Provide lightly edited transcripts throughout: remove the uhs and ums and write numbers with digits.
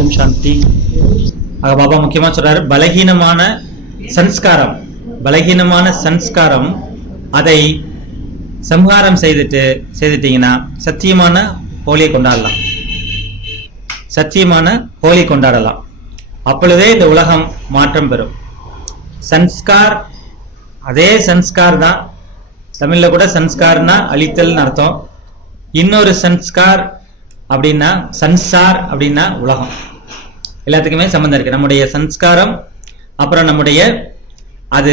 ஓம் சாந்தி. ஆக பாபா முக்கியமா சொல்றாரு, பலகீனமான சன்ஸ்காரம் அதை சம்ஹாரம் செய்துட்டீங்கன்னா சத்தியமான ஹோலி கொண்டாடலாம். அப்பொழுதே இந்த உலகம் மாற்றம் பெறும். சன்ஸ்கார், அதே சன்ஸ்கார் தான். தமிழ்ல கூட சன்ஸ்கார்னா அழித்தல் அர்த்தம். இன்னொரு சன்ஸ்கார் அப்படின்னா சன்சார் அப்படின்னா உலகம். எல்லாத்துக்குமே சம்பந்தம் இருக்கு. நம்முடைய சன்ஸ்காரம் அப்புறம் நம்முடைய அது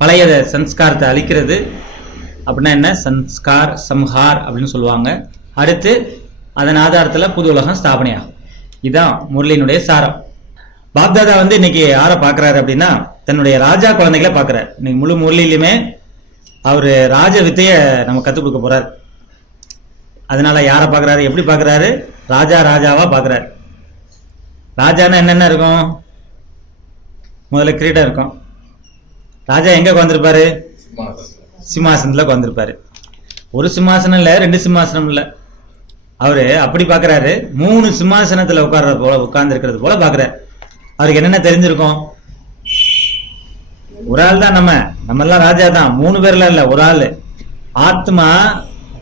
பழைய சன்ஸ்காரத்தை அழிக்கிறது அப்படின்னா என்ன, சன்ஸ்கார் சம்ஹார் அப்படின்னு சொல்லுவாங்க. அடுத்து அதன் ஆதாரத்தில் புது உலகம் ஸ்தாபனையாகும். இதுதான் முரளியினுடைய சாரம். பாப்தாதா இன்னைக்கு யாரை பார்க்குறாரு அப்படின்னா தன்னுடைய ராஜா குழந்தைகளை பார்க்குறாரு. இன்னைக்கு முழு முரளியிலுமே அவர் ராஜ வித்தையை நம்ம கற்றுக் கொடுக்க போறார். அதனால யாரை பார்க்குறாரு, எப்படி பார்க்குறாரு, ராஜாவா பார்க்குறாரு. ராஜானா என்னென்ன இருக்கும், முதல்ல கிரீடம் இருக்கும். ராஜா எங்க உட்காந்துருப்பாரு, சிம்மாசனத்துல உட்காந்துருப்பாரு. ஒரு சிம்மாசனம் இல்லை, 2 சிம்மாசனம் இல்லை. அவரு அப்படி பார்க்குறாரு, 3 சிம்மாசனத்துல உட்கார்ந்து இருக்கிறது போல பார்க்குறாரு. அவருக்கு என்னென்ன தெரிஞ்சிருக்கும், ஒரு ஆள் தான் நம்ம எல்லாம் ராஜா தான், 3 பேர்லாம் இல்லை, ஒரு ஆள். ஆத்மா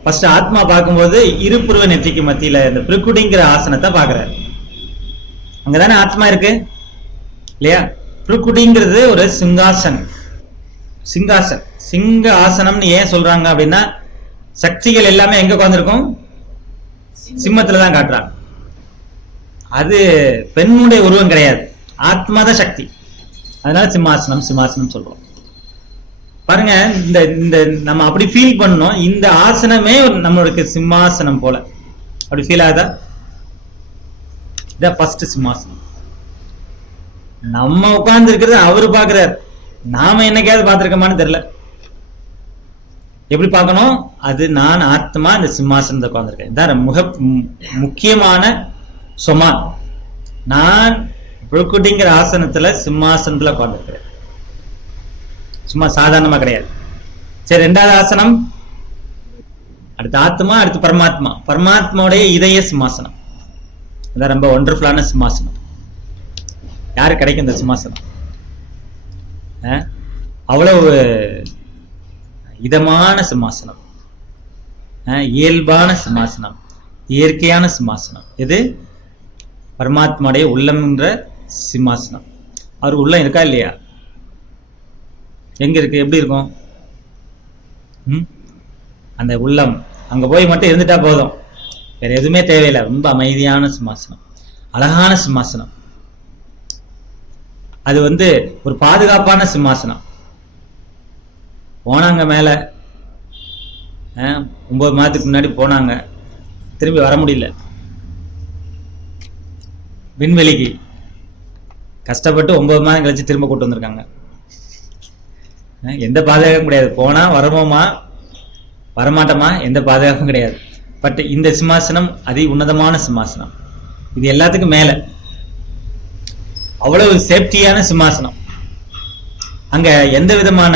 ஃபர்ஸ்ட் ஆத்மா பார்க்கும்போது இருப்புருவ நெற்றிக்கு மத்தியில இந்த பிருக்குடிங்கிற ஆசனத்தை பார்க்கிறார். அங்கதானே ஆத்மா இருக்கு இல்லையா? பிருக்குடிங்கிறது ஒரு சிங்காசனம். சிங்க ஆசனம்னு ஏன் சொல்றாங்க அப்படின்னா சக்திகள் எல்லாமே எங்க உட்கார்ந்துருக்கும், சிம்மத்துல தான் காட்டுறாங்க. அது பெண்ணுடைய உருவம் கிடையாது, ஆத்மா தான் சக்தி. அதனால சிம்மாசனம் சொல்றோம். பாருங்க, இந்த நம்ம அப்படி ஃபீல் பண்ணோம். இந்த ஆசனமே நம்மளுக்கு சிம்மாசனம் போல அப்படி ஃபீல் ஆகுதா? இதான் ஃபர்ஸ்ட் சிம்மாசனம். நம்ம உட்கார்ந்து இருக்கிறது அவரு பாக்குறாரு. நாம என்னைக்காவது பார்த்திருக்கோமான்னு தெரியல. எப்படி பார்க்கணும், அது நான் ஆத்மா இந்த சிம்மாசனத்தை உட்கார்ந்துருக்கேன். இதான் முக்கியமான சொமான். நான் புழுக்குட்டிங்கிற ஆசனத்துல சிம்மாசனத்துல உட்கார்ந்துருக்கிறேன், சும்மா சாதாரணமா கிடையாது. சரி, 2வது ஆசனம், அடுத்து ஆத்மா, அடுத்து பரமாத்மாவுடைய இதய சிம்மாசனம். அதான் ரொம்ப ஒண்டர்ஃபுல்லான சிம்மாசனம். யாரு கிடைக்கும் இந்த சிம்மாசனம்? அவ்வளவு இதமான சிம்மாசனம், இயல்பான சிம்மாசனம், இயற்கையான சிம்மாசனம். இது பரமாத்மாவுடைய உள்ளம்ன்ற சிம்மாசனம். அவர் உள்ளம் இருக்கா இல்லையா? எங்க இருக்கு, எப்படி இருக்கும்? அந்த உள்ளம் அங்க போய் மட்டும் இருந்துட்டா போதும், வேற எதுவுமே தேவையில்லை. ரொம்ப அமைதியான சிம்மாசனம், அழகான சிம்மாசனம். அது ஒரு பாதுகாப்பான சிம்மாசனம். போனாங்க மேல, 9 மாதத்துக்கு முன்னாடி போனாங்க, திரும்பி வர முடியல. விண்வெளிக்கு கஷ்டப்பட்டு 9 மாதம் கழிச்சு திரும்ப கூட்டு வந்திருக்காங்க. எந்த பாதுகாப்பும் கிடையாது. போனா வரவோமா வரமாட்டோமா, எந்த பாதுகாப்பும் கிடையாது. பட் இந்த சிம்மாசனம் அதி உன்னதமான சிம்மாசனம். இது எல்லாத்துக்கும் மேல அவ்வளவு சேஃப்டியான சிம்மாசனம். அங்க எந்த விதமான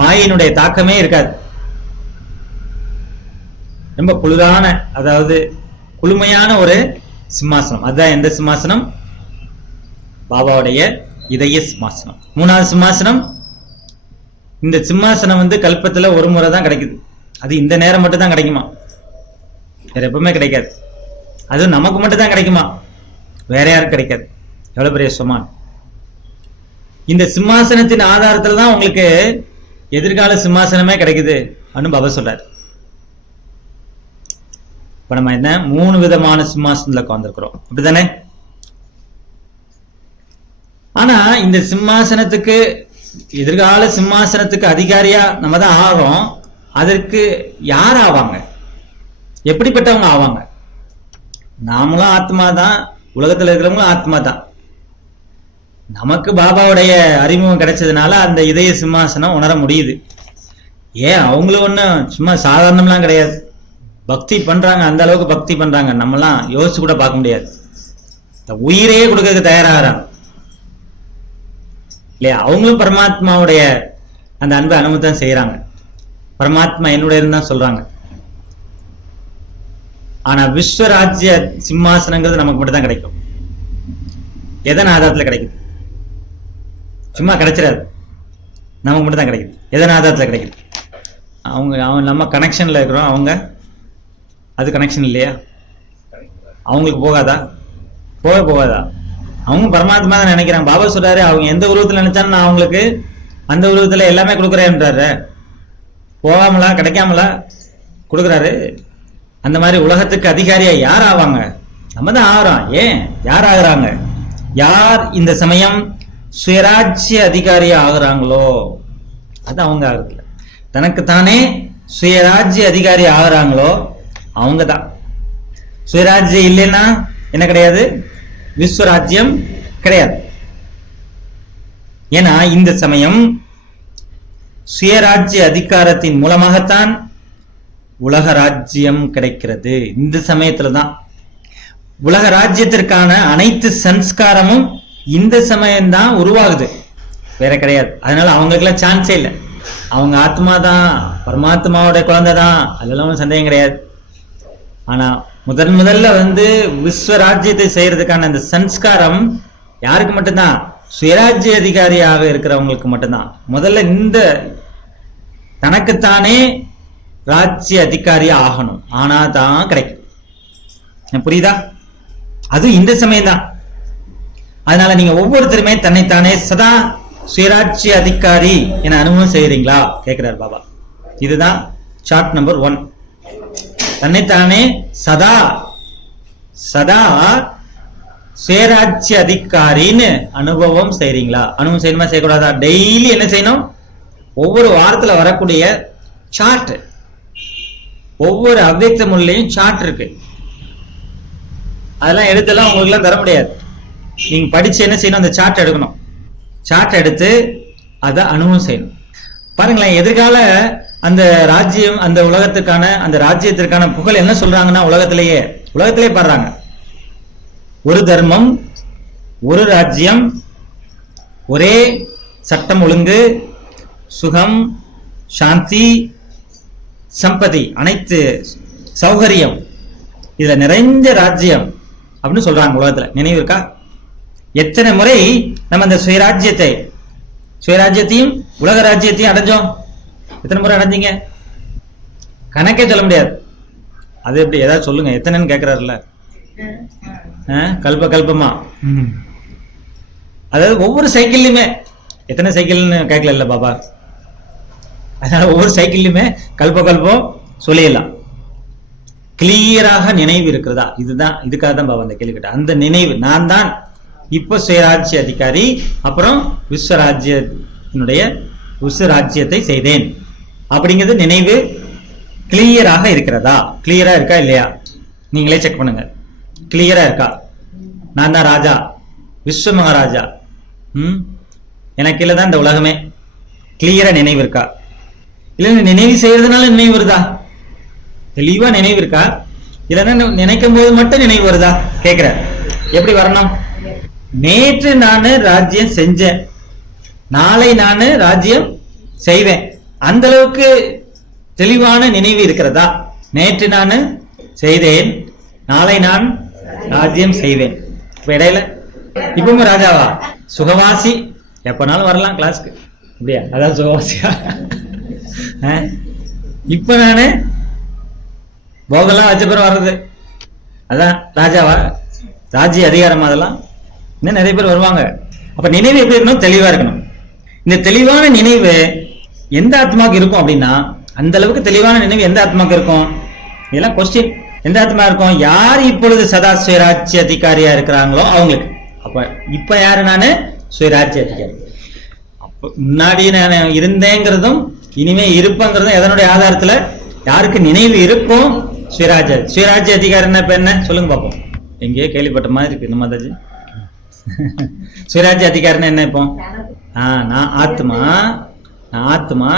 மாயினுடைய தாக்கமே இருக்காது. ரொம்ப குளிரான, அதாவது குளுமையான ஒரு சிம்மாசனம். அதுதான் எந்த சிம்மாசனம்? பாபாவுடைய இதய சிம்மாசனம். 3வது சிம்மாசனம். இந்த சிம்மாசனம் கல்பத்துல ஒரு முறை தான் கிடைக்குது. அது இந்த நேரம் மட்டும் தான் கிடைக்குமா, வேற எப்பவுமே கிடைக்காது. அது நமக்கு மட்டும் தான் கிடைக்குமா, வேற யாரும் கிடைக்காது. எவ்வளவு பெரிய சுமான். இந்த சிம்மாசனத்தின் ஆதாரத்துல தான் உங்களுக்கு எதிர்கால சிம்மாசனமே கிடைக்குது அப்படின்னு பாபா சொல்றாரு. இப்ப நம்ம என்ன 3 விதமான சிம்மாசனத்துல உட்கார்ந்துருக்கிறோம், அப்படித்தானே? ஆனா இந்த சிம்மாசனத்துக்கு, எதிர்கால சிம்மாசனத்துக்கு அதிகாரியா நம்ம தான் ஆகிறோம். அதற்கு யார் ஆவாங்க, எப்படிப்பட்டவங்க ஆவாங்க? நாமளும் ஆத்மா தான், உலகத்துல இருக்கிறவங்களும் ஆத்மா தான். நமக்கு பாபாவுடைய அறிமுகம் கிடைச்சதுனால அந்த இதய சிம்மாசனம் உணர முடியுது. ஏன் அவங்களும் ஒன்றும் சும்மா சாதாரணம்லாம் கிடையாது. பக்தி பண்றாங்க, அந்த அளவுக்கு பக்தி பண்றாங்க. நம்மலாம் யோசிச்சு கூட பார்க்க முடியாது. உயிரையே கொடுக்கறதுக்கு தயாராகிறாங்க இல்லையா? அவங்களும் பரமாத்மாவுடைய அந்த அன்பை அனுமதி செய்யறாங்க. பரமாத்மா என்னுடைய தான் சொல்றாங்க. ஆனா விஸ்வராஜ்ய சிம்மாசனங்கிறது நமக்கு மட்டும் தான் கிடைக்கும். எதன் ஆதாரத்துல கிடைக்குது? சும்மா கிடைச்சிடாது, நமக்கு மட்டும் தான் கிடைக்குது. எதன் ஆதாரத்துல கிடைக்குது? அவன் நம்ம கனெக்ஷன்ல இருக்கிறோம், அவங்க அது கனெக்ஷன் இல்லையா? அவங்களுக்கு போகாதா? போகாதா? அவங்க பரமாத்மா தான் நினைக்கிறாங்க. பாபா சொல்றாரு, அவங்க எந்த உருவத்துல நினைச்சாலும் நான் அவங்களுக்கு அந்த உருவத்துல எல்லாமே கொடுக்குறேன்றாரு. போகாமலா கிடைக்காமலா கொடுக்குறாரு. அந்த மாதிரி உலகத்துக்கு அதிகாரியா யார் ஆவாங்க? நம்ம தான் ஆகிறோம். ஏன் யார் ஆகுறாங்க? யார் இந்த சமயம் சுயராஜ்ய அதிகாரியா ஆகுறாங்களோ அது அவங்க ஆகுது. தனக்குத்தானே சுயராஜ்ய அதிகாரி ஆகுறாங்களோ அவங்க தான். சுயராஜ்யம் இல்லைன்னா என்ன கிடையாது? விஸ்வராஜ்யம் கிடையாது. ஏன்னா இந்த சமயம் சுயராஜ்ய அதிகாரத்தின் மூலமாகத்தான் உலக ராஜ்யம் கிடைக்கிறது. இந்த சமயத்துல தான் உலக ராஜ்யத்திற்கான அனைத்து சன்ஸ்காரமும் இந்த சமயம்தான் உருவாகுது, வேற கிடையாது. அதனால அவங்களுக்கெல்லாம் சான்ஸே இல்லை. அவங்க ஆத்மா தான், பரமாத்மாவோட குழந்தை தான், அதெல்லாம் சந்தேகம் கிடையாது. ஆனா முதல்ல விஸ்வராஜ்யத்தை செய்யறதுக்கான அந்த சன்ஸ்காரம் யாருக்கு மட்டும்தான்? சுயராஜ்ய அதிகாரியாக இருக்கிறவங்களுக்கு மட்டும்தான். முதல்ல இந்த தனக்குத்தானே ராஜ்ய அதிகாரியா ஆகணும், ஆனாதான் கிடைக்கும். புரியுதா? அது இந்த சமயம் தான். அதனால நீங்க ஒவ்வொருத்தருமே தன்னைத்தானே சதா சுயராஜ்ய அதிகாரி என அனுபவம் செய்யறீங்களா கேட்கிறார் பாபா. இதுதான் சார்ட் நம்பர் 1. தன்னைத்தானே சதா சதா சுயராஜ்ய அதிகாரின்னு அனுபவம் செய்றீங்களா? அனுபவம் செய்யணுமா செய்யக்கூடாதா? டெய்லி என்ன செய்யணும்? ஒவ்வொரு வாரத்துல வரக்கூடிய சார்ட், ஒவ்வொரு அவ்வியக்த முறையிலையும் சார்ட் இருக்கு. அதெல்லாம் எடுத்தெல்லாம் உங்களுக்கு எல்லாம் தர முடியாது. நீங்க படிச்சு என்ன செய்யணும்? அந்த சார்ட் எடுக்கணும். சார்ட் எடுத்து அதை அனுபவம் செய்யணும். பாருங்களேன், எதிர்கால அந்த ராஜ்யம், அந்த உலகத்துக்கான அந்த ராஜ்யத்திற்கான புகழ் என்ன சொல்றாங்கன்னா, உலகத்திலேயே பாடுறாங்க. ஒரு தர்மம், ஒரு ராஜ்யம், ஒரே சட்டம் ஒழுங்கு, சுகம், சாந்தி, சம்பதி, அனைத்து சௌகரியம், இதுல நிறைஞ்ச ராஜ்யம் அப்படின்னு சொல்றாங்க உலகத்துல. நினைவு இருக்கா? எத்தனை முறை நம்ம அந்த சுயராஜ்யத்தையும் உலக ராஜ்யத்தையும் அடைஞ்சோம்? எத்தனை முறை அடைஞ்சீங்க? கணக்கே சொல்ல முடியாது. அது எப்படி? ஏதாவது சொல்லுங்க, எத்தனைன்னு கேட்கிறாருல்ல. கல்பமா. அதாவது ஒவ்வொரு சைக்கிள்லயுமே எத்தனை சைக்கிள்னு கேட்கல பாபா. அதனால ஒவ்வொரு சைக்கிள்லயுமே கல்பம் சொல்லிடலாம். கிளியராக நினைவு இருக்கிறதா? இதுதான், இதுக்காக தான் பாபா அந்த கேள்வி கேட்டேன். அந்த நினைவு, நான் தான் இப்போ சுயராஜ்ய அதிகாரி, அப்புறம் விஸ்வராஜ்யத்தை செய்தேன் அப்படிங்கிறது நினைவு கிளியராக இருக்கிறதா? கிளியரா இருக்கா இல்லையா? நீங்களே செக் பண்ணுங்க. கிளியரா இருக்கா? நான் தான் ராஜா, விஸ்வ மகாராஜா, எனக்கு இல்லதான் இந்த உலகமே. கிளியரா நினைவு இருக்கா? இல்ல நினைவு செய்யறதுனால நினைவு வருதா? தெளிவா நினைவு இருக்கா? இல்லைன்னா நினைக்கும் போது மட்டும் நினைவு வருதா கேட்கிற? எப்படி வரணும்? நேற்று நானு ராஜ்யம் செஞ்சேன், நாளை நானு ராஜ்யம் செய்வேன், அந்த அளவுக்கு தெளிவான நினைவு இருக்கிறதா? நேற்று நானு செய்தேன், நாளை நான் ராஜ்யம் செய்வேன். இப்ப இடையில இப்பவும் ராஜாவா? சுகவாசி, எப்பனாலும் வரலாம் கிளாஸ்க்கு, அப்படியா? அதான் சுகவாசியா? இப்ப நானு போகலாம் வச்ச பேர் வர்றது, அதான் ராஜாவா? ராஜ்ய அதிகாரம், அதெல்லாம் இன்னும் நிறைய பேர் வருவாங்க. அப்ப நினைவு எப்படி இருக்கணும்? தெளிவா இருக்கணும். இந்த தெளிவான நினைவு எந்த ஆத்மாவுக்கு இருக்கும் அப்படின்னா, அந்த அளவுக்கு தெளிவான நினைவு எந்த ஆத்மாவுக்கு இருக்கும்? இதெல்லாம் கொஸ்டின். எந்த ஆத்மா இருக்கும்? யார் இப்பொழுது சதா சுயராஜ்ய அதிகாரியா இருக்கிறாங்களோ அவங்களுக்கு. அப்ப இப்ப யாரு? நானு சுயராஜ்ய அதிகாரி. அப்ப முன்னாடி நான் இருந்தேங்கிறதும் இனிமே இருப்பேங்கிறதும் எதனுடைய ஆதாரத்துல? யாருக்கு நினைவு இருக்கும்? சுயராஜ்ய அதிகாரின்னா இப்ப என்ன சொல்லுங்க பாப்போம். எங்கேயோ கேள்விப்பட்ட மாதிரி இருக்கு இந்த மாதிரி. சுயராஜ்ய அதிகாரின்னா என்ன? இப்போ நான் ஆத்மா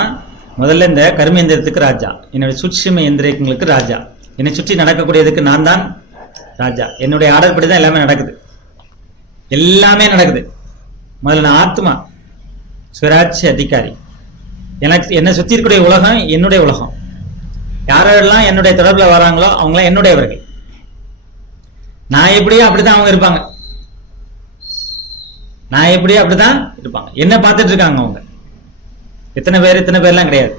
முதல்ல இந்த கர்மேந்திரத்துக்கு ராஜா, என்னுடைய சூட்சும எந்திரங்களுக்கு ராஜா, என்னை சுற்றி நடக்கக்கூடியதுக்கு நான் தான் ராஜா. என்னுடைய ஆர்டர் படி தான் எல்லாமே நடக்குது. முதல்ல நான் ஆத்மா, சுயராஜ்ய அதிகாரி. எனக்கு என்னை சுற்றி இருக்கக்கூடிய உலகம் என்னுடைய உலகம். யாரெல்லாம் என்னுடைய தொடர்புல வராங்களோ அவங்களாம் என்னுடையவர்கள். நான் எப்படியோ அப்படித்தான் அவங்க இருப்பாங்க. நான் எப்படி அப்படிதான் இருப்பாங்க. என்ன பார்த்துட்டு இருக்காங்க அவங்க. எத்தனை பேர்லாம் கிடையாது.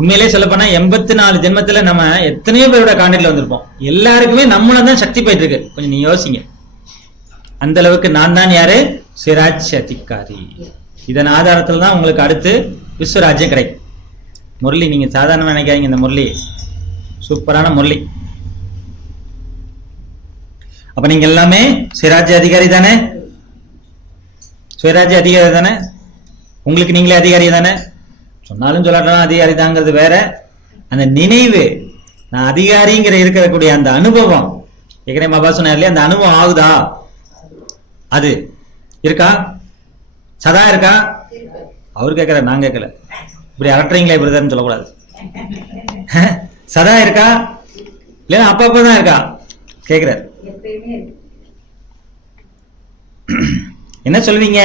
உண்மையிலே சொல்ல போனா 84 ஜென்மத்துல நம்ம எத்தனையோ பேரோட கான்டாக்ட்ல வந்திருப்போம். எல்லாருக்குமே நம்மளும் தான் சக்தி போயிட்டு இருக்கு. கொஞ்சம் நீ யோசிங்க. அந்த அளவுக்கு நான் தான் யாரு? சுயராஜ்ய அதிகாரி. இதன் ஆதாரத்துல தான் உங்களுக்கு அடுத்து விஸ்வராஜ்யம் கிடைக்கும். முரளி நீங்க சாதாரண நினைக்காதீங்க. இந்த முரளி சூப்பரான முரளி. அப்ப நீங்க எல்லாமே சுயராஜ்ய அதிகாரி தானே? சுயராஜ்ய அதிகாரி தானே? உங்களுக்கு நீங்களே அதிகாரி தானே? சொன்னாலும் சொல்லாட்டாலும் அதிகாரி தாங்கிறது வேற. அந்த நினைவு, நான் அதிகாரிங்கிற இருக்கக்கூடிய அந்த அனுபவம், ஏற்கனவே பாபா சொன்னார் இல்லையா, அந்த அனுபவம் ஆகுதா? அது இருக்கா? சதா இருக்கா? அவர் கேட்கிற, நான் கேட்கல. இப்படி அரட்டுறீங்களே பிரதர்ன்னு சொல்லக்கூடாது. சதா இருக்கா இல்லைன்னா அப்பப்பதான் இருக்கா கேட்கிறார். என்ன சொல்வீங்க?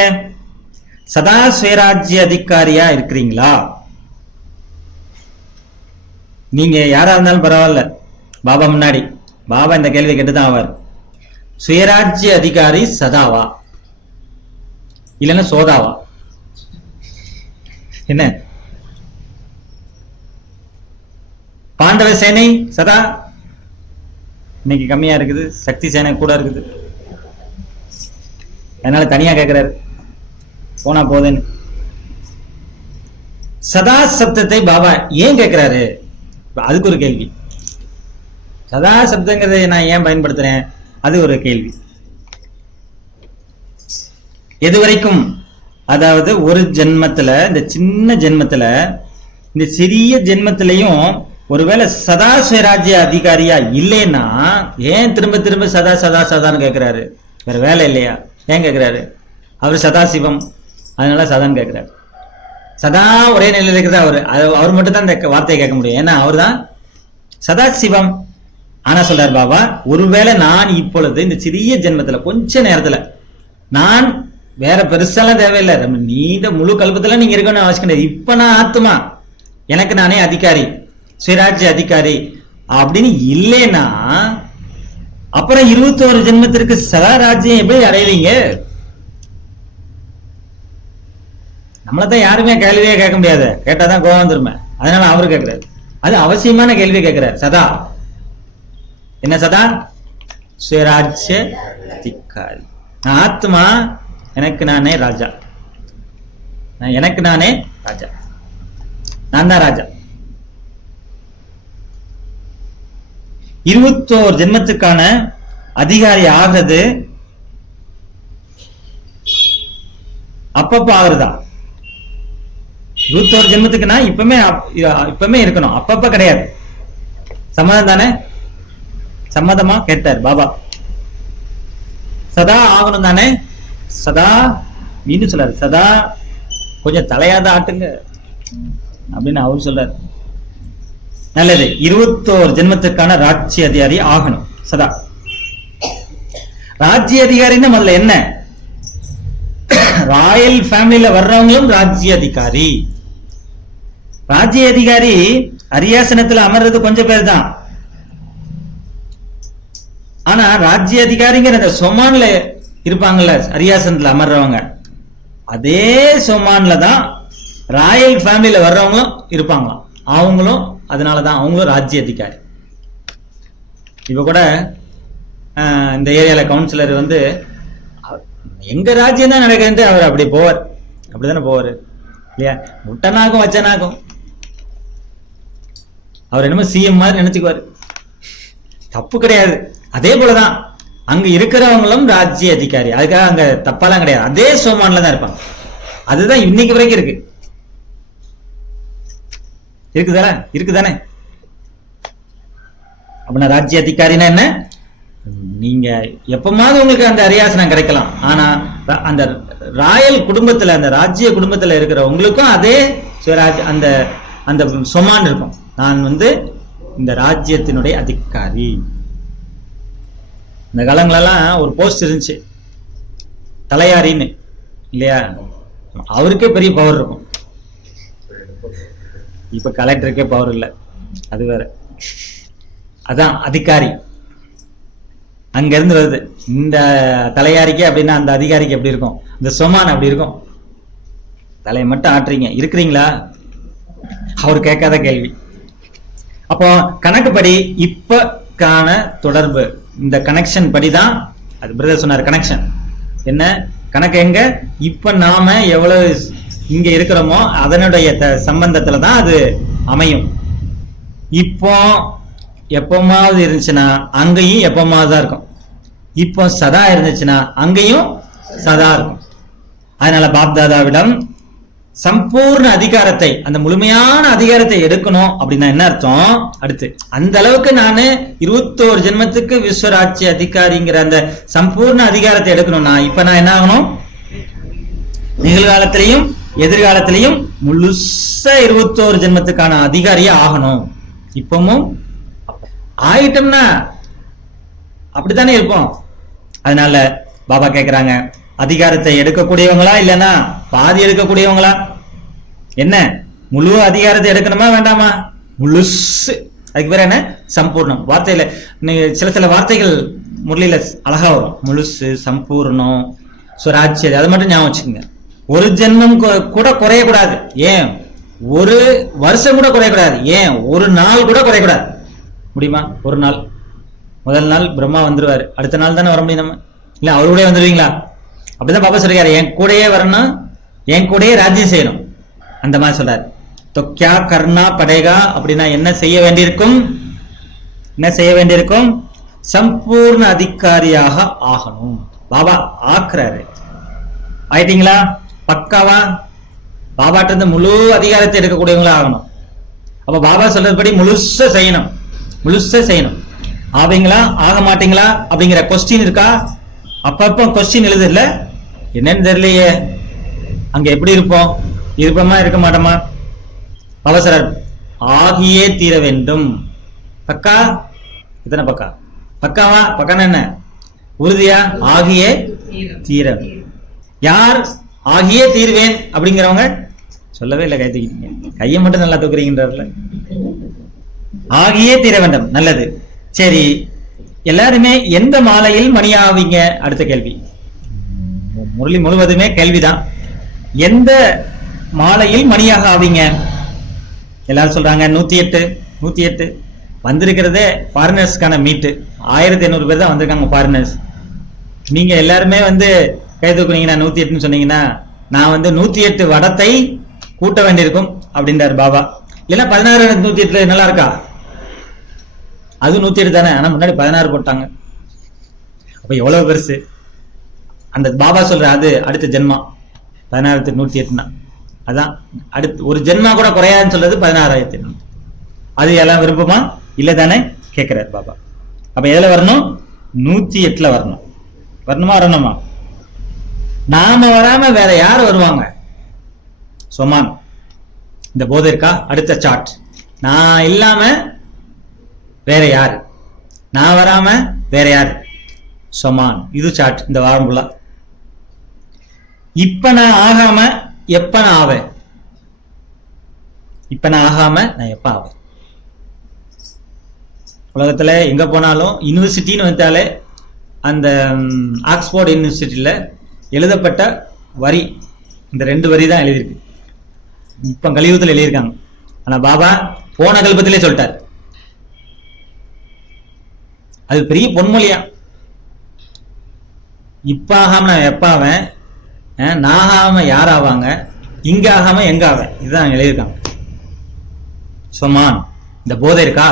சதா சுயராஜ்ய அதிகாரியா இருக்கிறீங்களா? நீங்க யாரா இருந்தாலும் பரவாயில்ல, பாபா முன்னாடி பாபா இந்த கேள்வி கேட்டுதான் ஆவார். சுயராஜ்ய அதிகாரி சதாவா இல்லைன்னா சோதாவா? என்ன? பாண்டவ சேனை சதா இன்னைக்கு கம்மியா இருக்குது, சக்தி சேனை கூட இருக்குது. அதனால தனியா கேட்கிறாரு, போனா போதுன்னு. சதா சப்தத்தை பாபா ஏன் கேட்கிறாரு? அதுக்கு ஒரு கேள்வி. சதா சப்தங்கிறதை நான் ஏன் பயன்படுத்துறேன்? அது ஒரு கேள்வி. எது வரைக்கும், அதாவது ஒரு ஜென்மத்துல, இந்த சின்ன ஜென்மத்துல, இந்த சிறிய ஜென்மத்திலையும் ஒருவேளை சதா சுயராஜ்ய அதிகாரியா இல்லைன்னா ஏன் திரும்ப திரும்ப சதா சதா சதான்னு கேட்கிறாரு? வேற வேலை இல்லையா? ஏன் கேட்கிறாரு? அவர் சதாசிவம், அதனால சதான்னு கேட்கிறாரு. சதா ஒரே நிலையில் இருக்கிறது அவர் மட்டும் தான் இந்த வார்த்தையை கேட்க முடியும். ஏன்னா அவர் தான் சதாசிவம். ஆனா சொல்றார் பாபா, ஒருவேளை நான் இப்பொழுது இந்த சிறிய ஜென்மத்துல கொஞ்ச நேரத்துல, நான் வேற பெருசாலாம் தேவையில்லை, நீண்ட முழு கல்பத்துல நீங்க இருக்கணும்னு அவசியம் கிடையாது. இப்ப நான் ஆத்மா, எனக்கு நானே அதிகாரி, சுயராஜ்ய அதிகாரி அப்படின்னு இல்லைன்னா அப்புறம் 21 ஜென்மத்திற்கு சதா ராஜ்யம் எப்படி அடைவீங்க? நம்மளதான் யாருமே கேள்வியே கேட்க முடியாது, கேட்டாதான் கோவம் வந்துருமே. அதனால அவரு கேட்கிறாரு, அது அவசியமான கேள்வி கேட்கிறார். சதா என்ன? சதா சுயராஜ்ய அதிகாரி. ஆத்மா, எனக்கு நானே ராஜா, எனக்கு நானே ராஜா, நான் தான் ராஜா. 21 ஜென்மத்துக்கான அதிகாரி ஆகிறது அப்பப்ப ஆகுறதா? 21 ஜென்மத்துக்குன்னா இப்பமே இருக்கணும், அப்பப்ப கிடையாது. சம்மதம் தானே? சம்மதமா கேட்டார் பாபா. சதா ஆகணும் தானே? சதா மீண்டும் சொல்றாரு, சதா கொஞ்சம் தலையாத ஆட்டுங்க அப்படின்னு அவர் சொல்றாரு. நல்லது. 21 ஜென்மத்துக்கான ராஜ்ய அதிகாரி ஆகணும் சதா. ராஜ்ய அதிகாரின்னா முதல்ல என்ன? ராயல் ஃபேமிலியில வர்றவங்களும் ராஜ்ய அதிகாரி. ராஜ்ய அதிகாரி அரியாசனத்துல அமர்றது கொஞ்சம் பேர் தான். ஆனா ராஜ்ய அதிகாரிங்கிற அந்த சொமான்ல இருப்பாங்கல்ல, அரியாசனத்துல அமர்றவங்க, அதே சொமான்ல தான் ராயல் ஃபேமிலியில வர்றவங்களும் இருப்பாங்களாம். அவங்களும் அதனாலதான் அவங்களும் ராஜ்ய அதிகாரி. இப்ப கூட இந்த ஏரியால கவுன்சிலர் வந்து எங்க ராஜ்யம் தான் நடக்குதுன்ட்டு அவர் அப்படி போவார். அப்படித்தானே போவாரு இல்லையா? முட்டனாகும் வச்சனாகும் அவர் என்னமோ சிஎம் மாதிரி நினைச்சுக்குவாரு. தப்பு கிடையாது. அதே போலதான் அங்க இருக்கிறவங்களும் ராஜ்ய அதிகாரி. அதுக்காக அங்க தப்பாலாம் கிடையாது. அதே சோமான்ல தான் இருப்பாங்க. அதுதான் இன்னைக்கு வரைக்கும் இருக்கு. இருக்குதானே? அப்படின்னா ராஜ்ய அதிகாரினா என்ன? நீங்க எப்பமாவது உங்களுக்கு அந்த அரியாசனம் கிடைக்கலாம். ஆனா அந்த ராயல் குடும்பத்துல, அந்த ராஜ்ய குடும்பத்துல இருக்கிற உங்களுக்கும் அதே அந்த அந்த சொமான் இருக்கும். நான் வந்து இந்த ராஜ்யத்தினுடைய அதிகாரி. இந்த காலங்களெல்லாம் ஒரு போஸ்ட் இருந்துச்சு, தலையாரின்னு இல்லையா? அவருக்கே பெரிய பவர் இருக்கும். இப்ப கலெக்டருக்கே பவர் இல்லை, அது வேற. அதான் அதிகாரி. அங்க இருந்து வருது. இந்த தலையாரிக்கு அப்படின்னா அந்த அதிகாரிக்கு எப்படி இருக்கும், இந்த சொமான் அப்படி இருக்கும். தலையை மட்டும் ஆட்டுறீங்க, இருக்கிறீங்களா? அவர் கேட்காத கேள்வி. அப்போ கணக்குப்படி இப்பக்கான தொடர்பு, இந்த கனெக்ஷன் படிதான் அது பிரதர் சொன்னார். கனெக்ஷன் என்ன கணக்கு? எங்க இப்ப நாம எவ்வளவு இங்க இருக்கிறோமோ அதனுடைய சம்பந்தத்துல தான் அது அமையும். இப்போ எப்பமாவது இருந்துச்சுன்னா அங்கேயும் எப்பமாவது தான் இருக்கும். இப்போ சதா இருந்துச்சுன்னா அங்கேயும் சதா இருக்கும். அதனால பாப்தாதாவிடம் சம்பூர்ண அதிகாரத்தை, அந்த முழுமையான அதிகாரத்தை எடுக்கணும் அப்படின்னா என்ன அர்த்தம்? அடுத்து அந்த அளவுக்கு நானு 21 ஜென்மத்துக்கு விஸ்வராட்சி அதிகாரிங்கிற அந்த சம்பூர்ண அதிகாரத்தை எடுக்கணும்னா இப்ப நான் என்ன ஆகணும்? நிகழ்காலத்திலையும் எதிர்காலத்திலையும் முழுசா 21 ஜென்மத்துக்கான அதிகாரியா ஆகணும். இப்பவும் ஆயிட்டோம்னா அப்படித்தானே இருப்போம். அதனால பாபா கேக்குறாங்க, அதிகாரத்தை எடுக்கக்கூடியவங்களா இல்லைன்னா பாதி எடுக்கக்கூடியவங்களா? என்ன முழு அதிகாரத்தை எடுக்கணுமா வேண்டாமா? முழுசு. அதுக்கு பேர் என்ன? சம்பூர்ணம். வார்த்தையில சில வார்த்தைகள் முரளியில அழகா வரும். முழுசு, சம்பூர்ணம், சுவராட்சியம், அதை மட்டும் ஞாபகம் வச்சுக்கோங்க. ஒரு ஜென்மம் கூட குறையக்கூடாது. ஏன் ஒரு வருஷம் கூட குறையக்கூடாது. ஏன் ஒரு நாள் கூட குறையக்கூடாது. முடியுமா? ஒரு நாள், முதல் நாள் பிரம்மா வந்துருவாரு, அடுத்த நாள் தானே வர முடியும் நம்ம. இல்ல அவரு கூட வந்துருவீங்களா? அப்படிதான் பாபா சொல்றாரு, என் கூடயே வரணும், என் கூடயே ராஜ்யம் செய்யணும். அந்த மாதிரி சொல்றாரு. தொக்கியா கர்ணா படேகா அப்படின்னா என்ன செய்ய வேண்டியிருக்கும்? என்ன செய்ய வேண்டியிருக்கும்? சம்பூர்ண அதிகாரியாக ஆகணும். பாபா ஆக்குறாரு. ஆயிட்டீங்களா? பக்காவா பாபாட்ட இருந்து முழு அதிகாரத்தை எடுக்கக்கூடியவங்களா ஆகணும். அப்ப பாபா சொல்றதுபடி முழுசா செய்யணும், முழுசா செய்யணும். ஆவீங்களா ஆக மாட்டீங்களா அப்படிங்கிற கொஸ்டின் இருக்கா? அப்பப்ப கொஸ்டின் எழுது இல்ல, என்னன்னு தெரியலையே, அங்க எப்படி இருப்போம்? இருப்போமா இருக்க மாட்டோமா? அவசரம் ஆகியே தீர வேண்டும். பக்கா? இத்தனை பக்கா? பக்காவா? பக்கான என்ன? உறுதியா? ஆகியே தீர. யார் ஆகியே தீர்வேன் அப்படிங்கிறவங்க சொல்லவே இல்லை, கை தூக்கிட்டீங்க. கையை மட்டும் நல்லா தூக்குறீங்கன்றதுல ஆகியே தீர வேண்டும். நல்லது. சரி, எல்லாருமே எந்த மாலையில் மணியாவீங்க? அடுத்த கேள்வி. முரளி முழுவதுமே கேள்விதான். எந்த மாலையில் மணியாக ஆவீங்க? எல்லாரும் சொல்றாங்க 108 108. வந்திருக்கிறதே ஃபாரினர்ஸ்க்கான மீட்டு. 1800 பேர் தான் வந்திருக்காங்க ஃபாரினர்ஸ். நீங்க எல்லாருமே கை தூக்குனீங்கன்னா 108 சொன்னீங்கன்னா நான் 108 வடத்தை கூட்ட வேண்டியிருக்கும் அப்படின்றாரு பாபா. இல்லைன்னா 16 108 நல்லா இருக்கா? அது 108 தானே, ஆனா முன்னாடி 16 போட்டாங்க. அப்ப எவ்வளவு பெருசு அந்த பாபா சொல்ற. அது அடுத்த ஜென்மா 16,108. அதான் அடுத்து ஒரு ஜென்மா கூட குறையாதுன்னு சொல்றது 16,000. அது எல்லாம் விருப்பமா இல்ல தானே கேட்கிறார் பாபா. அப்ப எதுல வரணும்? 108ல வரணும். வரணுமா வரணுமா? நாம வராம வேற யாரு வருவாங்க? சொமான். இந்த போதை இருக்கா? அடுத்த சார்ட். நான் இல்லாம வேற யாரு? நான் வராம வேற யாரு? சொமான். இது சார்ட் இந்த வாரம் ஃபுல்லா. இப்ப நான் ஆகாம எப்ப நான் ஆவேன்? இப்ப நான் ஆகாம நான் எப்ப ஆவேன்? உலகத்துல எங்க போனாலும் யூனிவர்சிட்டின்னு வந்தாலே அந்த ஆக்ஸ்போர்ட் யூனிவர்சிட்டியில எழுதப்பட்ட வரி இந்த 2 வரி தான் எழுதியிருக்கு. இப்ப கலியுகத்தில் எழுதியிருக்காங்க. ஆனா பாபா போன கல்பத்திலே சொல்லிட்டார். அது பெரிய பொன்மொழியா. இப்ப ஆகாம நான் எப்ப ஆவேன், நான் ஆகாம யார் ஆவாங்க, இங்க ஆகாம எங்க ஆவேன், இதுதான் எழுதியிருக்காங்க. சொமான். இந்த போதை இருக்கா?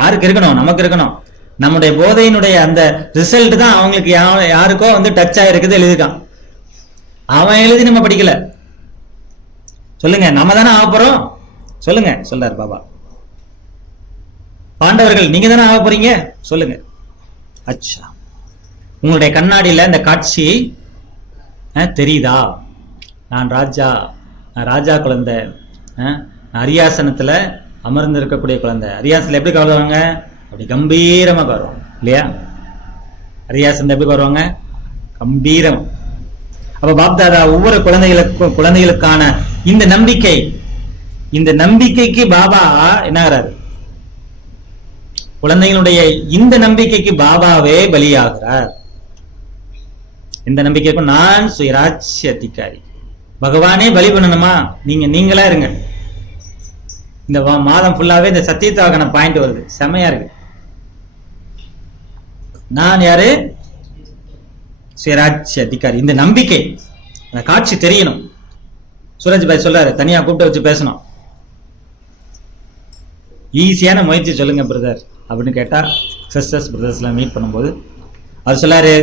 யாருக்கு இருக்கணும்? நமக்கு இருக்கணும். நம்முடைய போதையினுடைய அந்த ரிசல்ட் தான் அவங்களுக்கு யாருக்கோ டச் ஆயிருக்குது எழுதிருக்கான். அவன் எழுதி நம்ம படிக்கல. சொல்லுங்க, நம்ம தானே ஆக போறோம்? சொல்லுங்க, சொல்றாரு பாபா. பாண்டவர்கள் நீங்க தானே ஆக போறீங்க? சொல்லுங்க. அச்சா, உங்களுடைய கண்ணாடியில இந்த காட்சி தெரியுதா? நான் ராஜா, நான் ராஜா குழந்தை, அரியாசனத்துல அமர்ந்து இருக்கக்கூடிய குழந்தை. அரியாசனத்துல எப்படி கவருவாங்க? அப்படி கம்பீரமா வருவாங்க இல்லையா? அரியாசன் எப்படி வருவாங்க? கம்பீரம். அப்ப பாப்தாதா ஒவ்வொரு குழந்தைகளுக்கான இந்த நம்பிக்கை, இந்த நம்பிக்கைக்கு பாபா என்ன ஆகிறாரு? குழந்தைகளுடைய இந்த நம்பிக்கைக்கு பாபாவே பலியாகிறார். இந்த நம்பிக்கைக்கும் நான் சுயராட்சி அதிகாரி, பகவானே பலி பண்ணணுமா, நீங்களா இருங்க. இந்த மாதம் ஃபுல்லாவே இந்த சத்தியத்தாக்கான பாயிண்ட் வருது, செமையா இருக்கு. நான் யாரு? சுயராட்சி அதிகாரி. இந்த நம்பிக்கை, அந்த காட்சி தெரியணும். சூரஜ் பாய் சொல்றாரு, தனியா கூப்பிட்டு வச்சு பேசணும். ஈஸியான முயற்சி சொல்லுங்க பிரதர் அப்படின்னு கேட்டா, சிஸ்டர்ஸ் பிரதர்ஸ் எல்லாம் மீட் பண்ணும்போது அவர் சொல்லாரு,